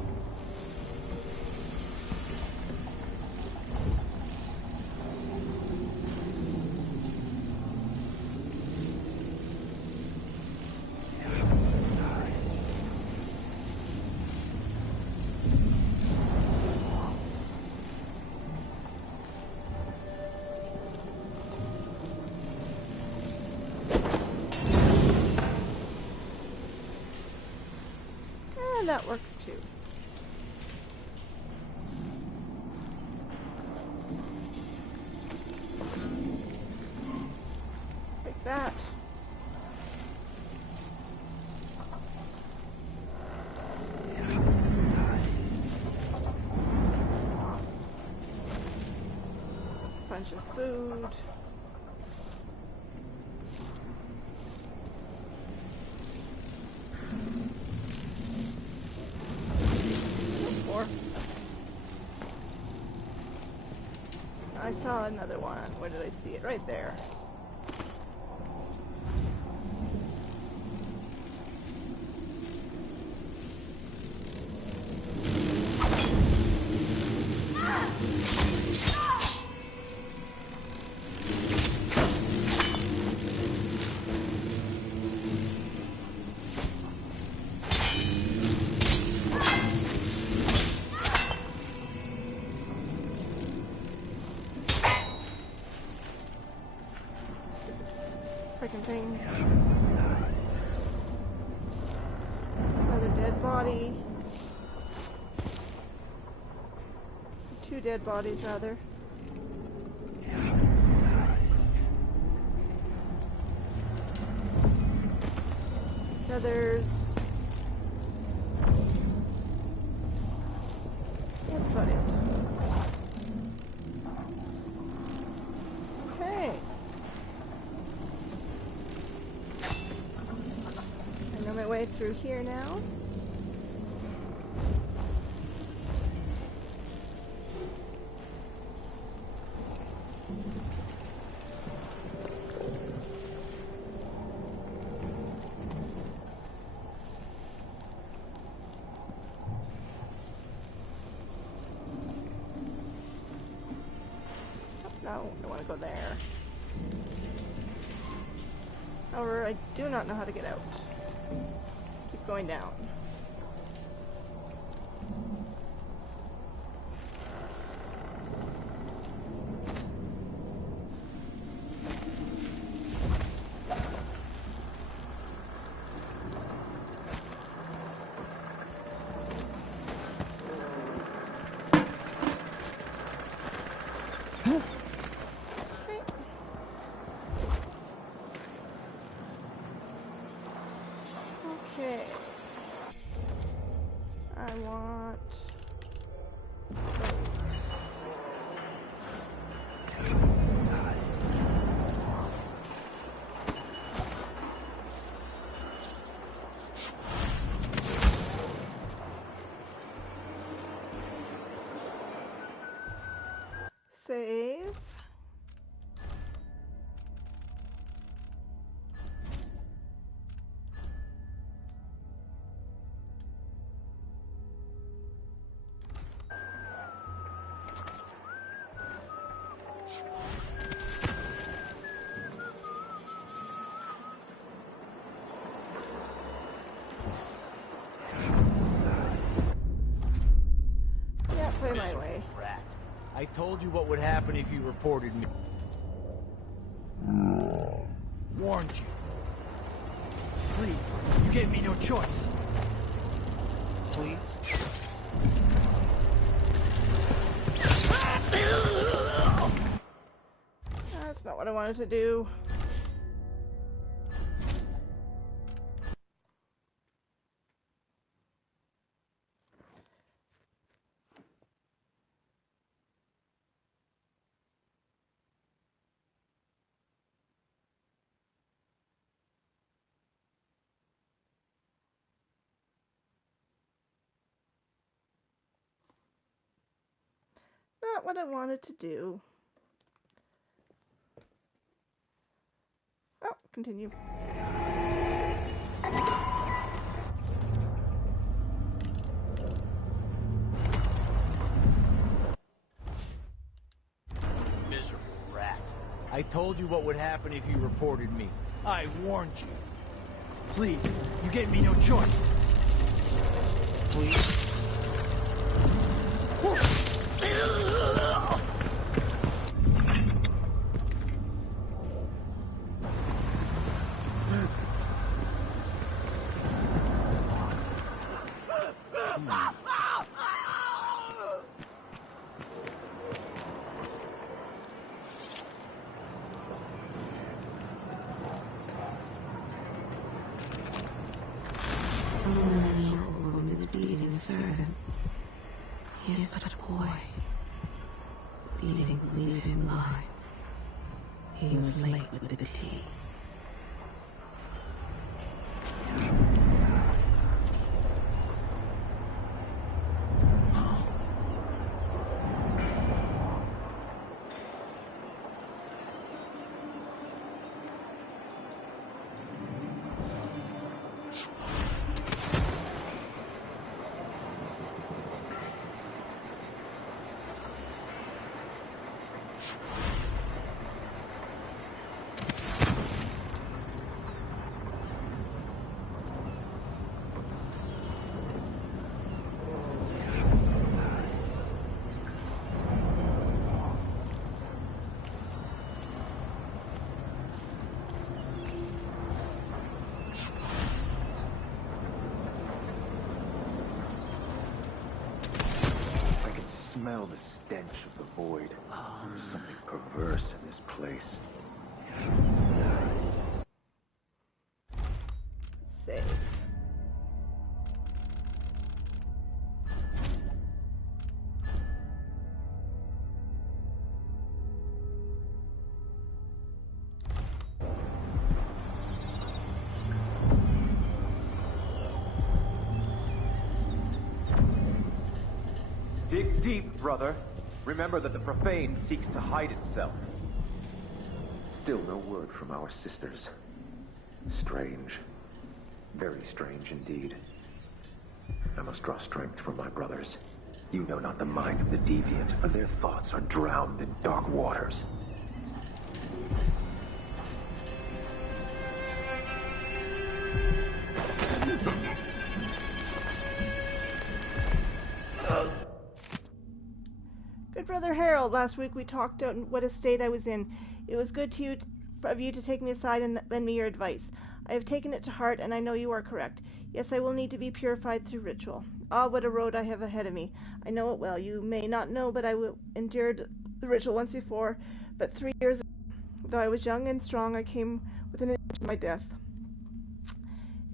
that works too. Like that. Bunch of food. More. I saw another one. Where did I see it? Right there. Freaking thing. Another dead body. Two dead bodies, rather. Feathers. That's about it. Okay. I know my way through here now. No, I want to go there. However, I do not know how to get out. Keep going down. Okay. I want save. Yeah, play my way. Rat. I told you what would happen if you reported me. Warned you. Please, you gave me no choice. Please? That's not what I wanted to do. Not what I wanted to do. Oh, continue. Miserable rat. I told you what would happen if you reported me. I warned you. Please, you gave me no choice. Please? Someone old woman is beating his servant. He is but a boy. The beating will leave him blind. He was late with the tea. Smell the stench of the void. There's something perverse in this place. Save. Dig deep, brother. Remember that the profane seeks to hide itself. Still no word from our sisters. Strange. Very strange indeed. I must draw strength from my brothers. You know not the mind of the deviant, for their thoughts are drowned in dark waters. Good Brother Harold, last week we talked out what a state I was in. It was good of you to take me aside and lend me your advice. I have taken it to heart, and I know you are correct. Yes, I will need to be purified through ritual. Ah, what a road I have ahead of me. I know it well. You may not know, but I endured the ritual once before, but 3 years ago. Though I was young and strong, I came within an inch of my death.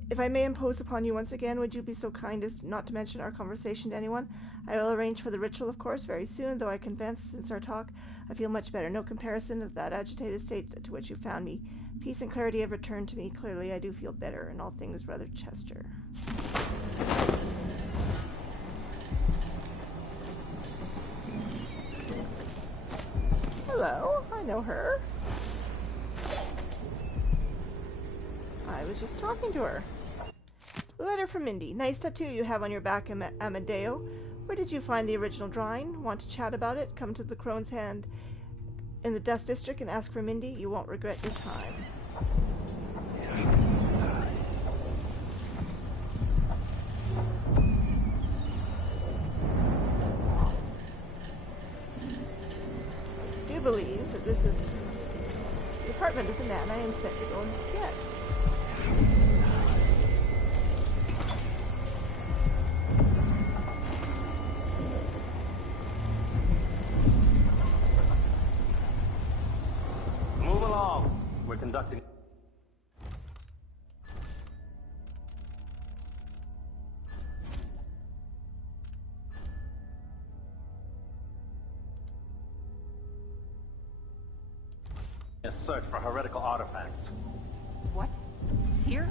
If I may impose upon you once again, would you be so kind as not to mention our conversation to anyone? I will arrange for the ritual, of course, very soon, though I confess, since our talk, I feel much better. No comparison of that agitated state to which you found me. Peace and clarity have returned to me. Clearly, I do feel better in all things, Brother Chester. Hello, I know her. I was just talking to her. A letter from Mindy. Nice tattoo you have on your back, Amadeo. Where did you find the original drawing? Want to chat about it? Come to the Crone's Hand in the Dust District and ask for Mindy. You won't regret your time. I do believe that this is the apartment of the man I am sent to go and get. Move along. We're conducting... a search for heretical artifacts. What? Here?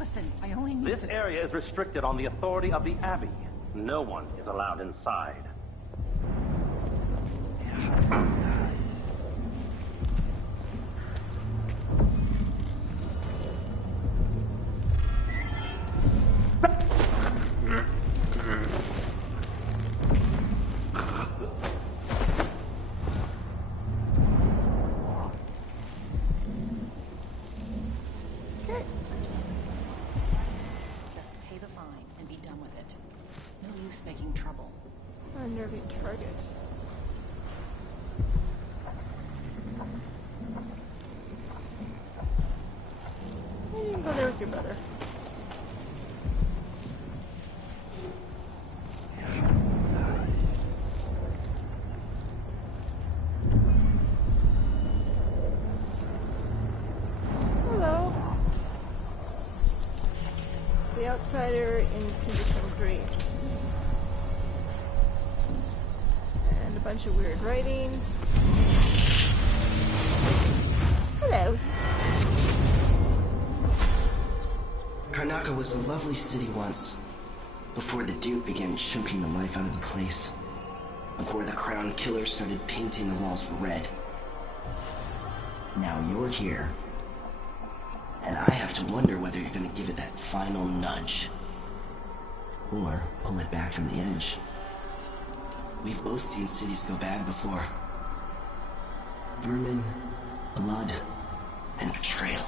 Listen, I only need This area is restricted on the authority of the Abbey. No one is allowed inside. Unnerving target. You can go there with your brother. The outsider in conditional dreams. And a bunch of weird writing. Hello. Karnaca was a lovely city once, before the Duke began choking the life out of the place. Before the Crown Killer started painting the walls red. Now you're here, and I have to wonder whether you're gonna give it that final nudge. Or pull it back from the edge. We've both seen cities go bad before. Vermin, blood, and betrayal.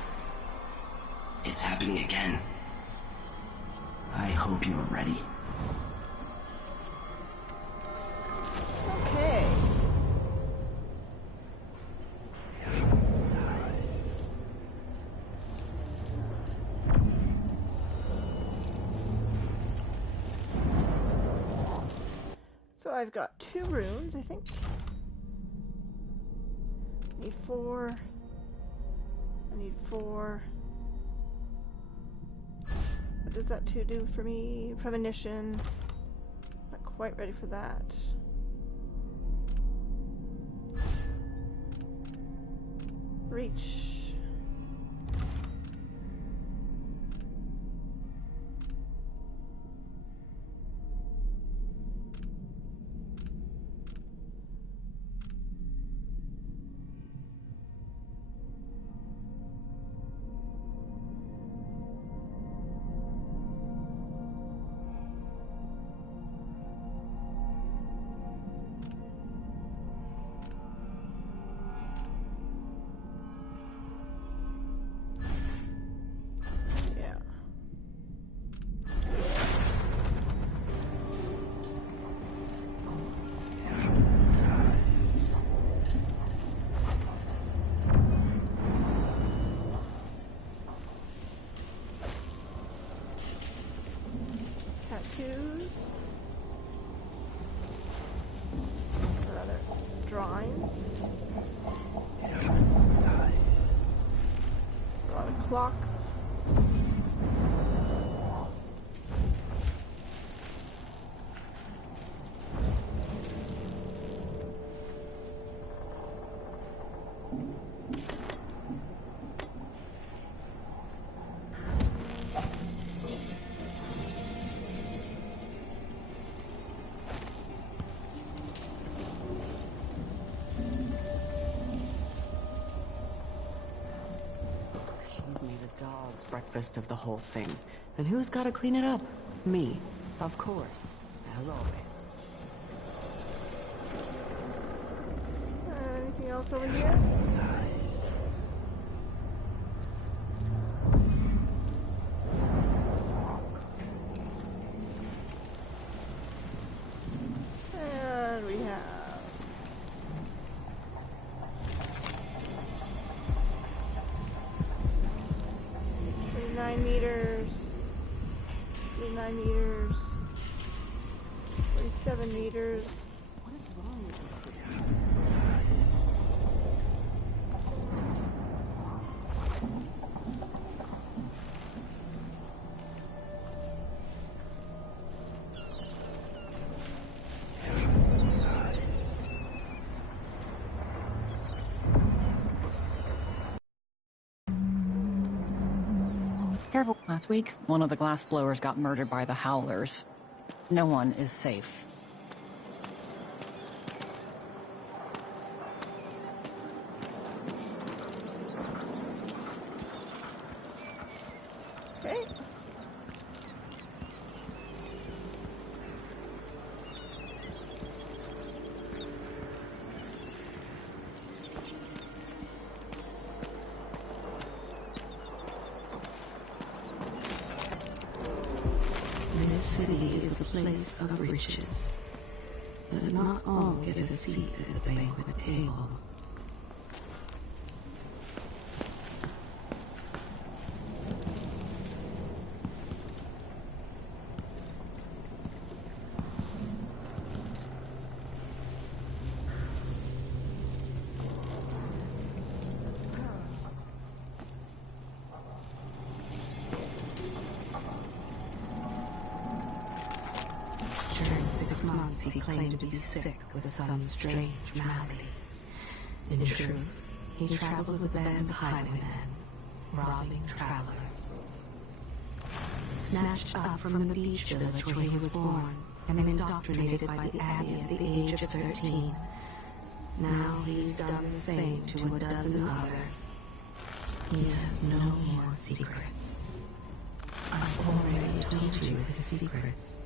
It's happening again. I hope you're ready. Okay. So I've got 2 runes, I think. I need 4. I need 4. What does that 2 do for me? Premonition. Not quite ready for that. Reach. Tattoos. Or other drawings. A lot of clocks. Dog's breakfast of the whole thing. And who's got to clean it up? Me, of course, as always. Anything else over here? Nice. And we have 9 meters, 39 meters, 47 meters. What is wrong with you? Careful. Last week, one of the glassblowers got murdered by the Howlers. No one is safe. Okay. This city is a place of riches, but not all get a seat at the banquet table. 6 months he claimed to be sick with some strange malady. In truth, he traveled with a band of highwaymen, robbing travelers. Snatched up from the beach village where he was born, and indoctrinated by the Abbey at the age of 13. Now he's done the same to a dozen others. He has no more secrets. I've already told you his secrets.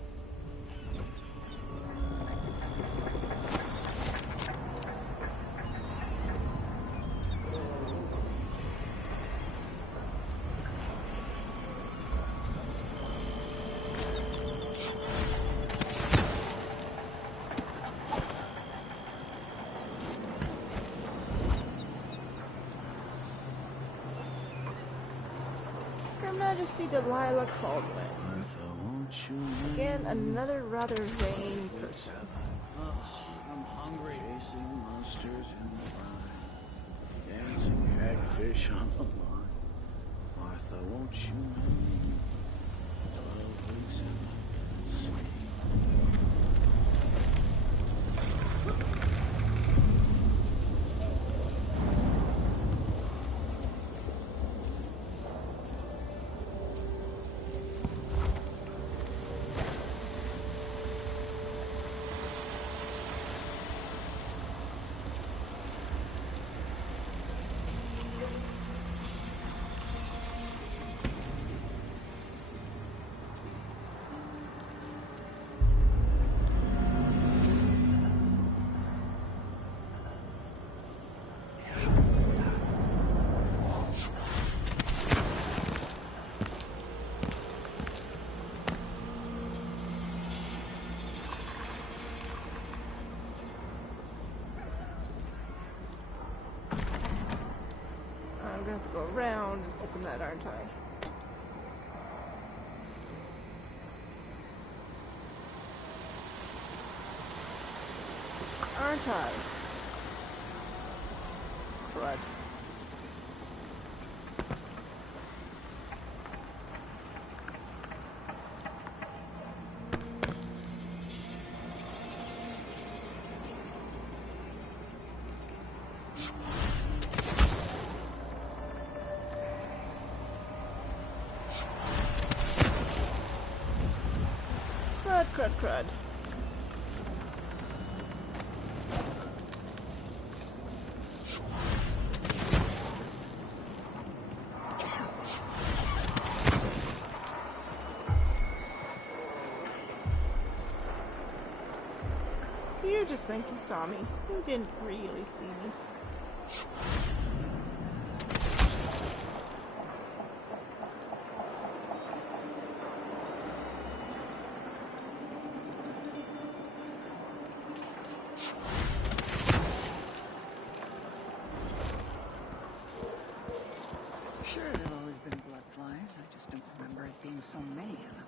Her Majesty Delilah Caldwell. Again, another rather vain person. I'm hungry. Chasing monsters in the line. Dancing hagfish on the line. Martha, won't you know me? Always in the sea. I'm gonna have to go around and open that, aren't I? Aren't I? Crud. Crud. You just think you saw me. You didn't really see me. Sure, there have always been blood flies. I just don't remember it being so many of them.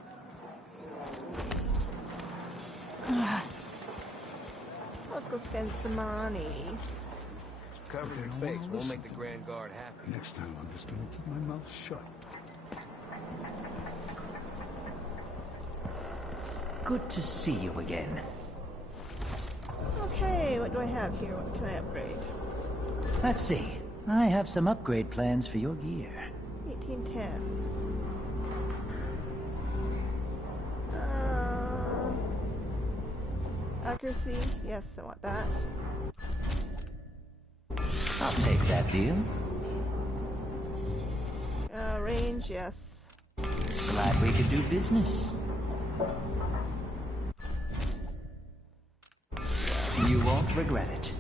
Let's go spend some money. Covering your face won't make the Grand Guard happy. Next time, I'm just gonna keep my mouth shut. Good to see you again. Okay, what do I have here? What can I upgrade? Let's see. I have some upgrade plans for your gear. 1810. Accuracy, yes, I want that. I'll take that deal. Range, yes. Glad we could do business. You won't regret it.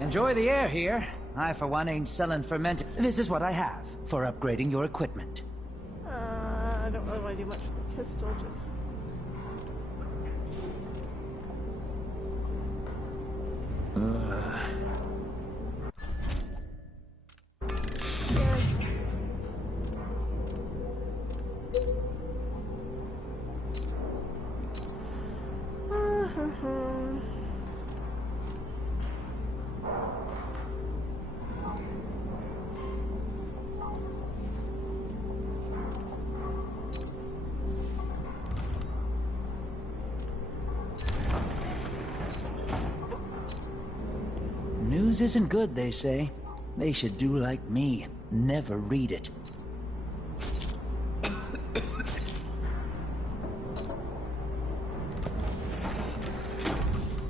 Enjoy the air here. I, for one, ain't selling fermented. This is what I have for upgrading your equipment. I don't really want to do much with the pistol. Just... news isn't good, they say. They should do like me. Never read it.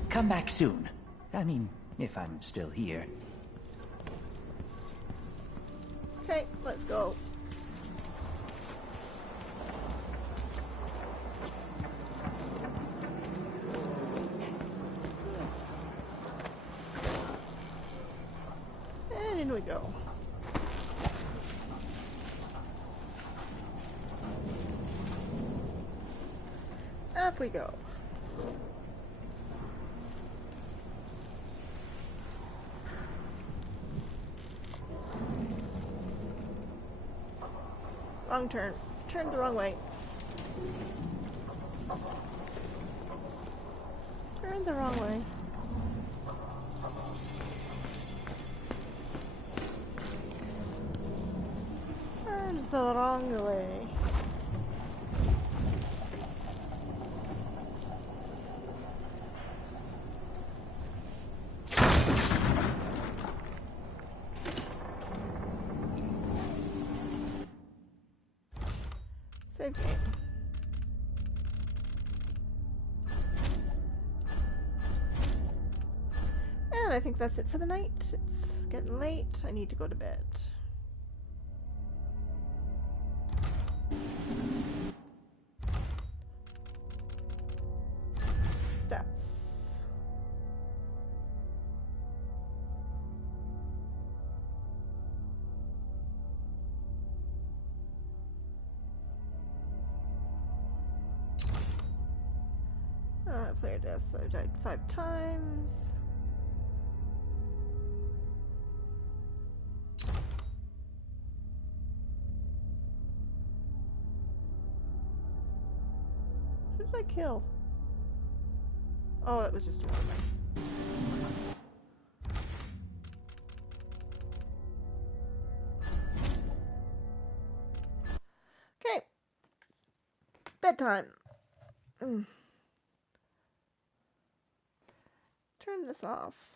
Come back soon. I mean, if I'm still here. Okay, let's go. And in we go. Up we go. Wrong turn. Turned the wrong way. Turned the wrong way. Turned the wrong way. Save game. And I think that's it for the night. It's getting late. I need to go to bed. Stats. Player deaths. I died 5 times. Who did I kill? Oh, that was just a woman. Okay. Bedtime. Turn this off.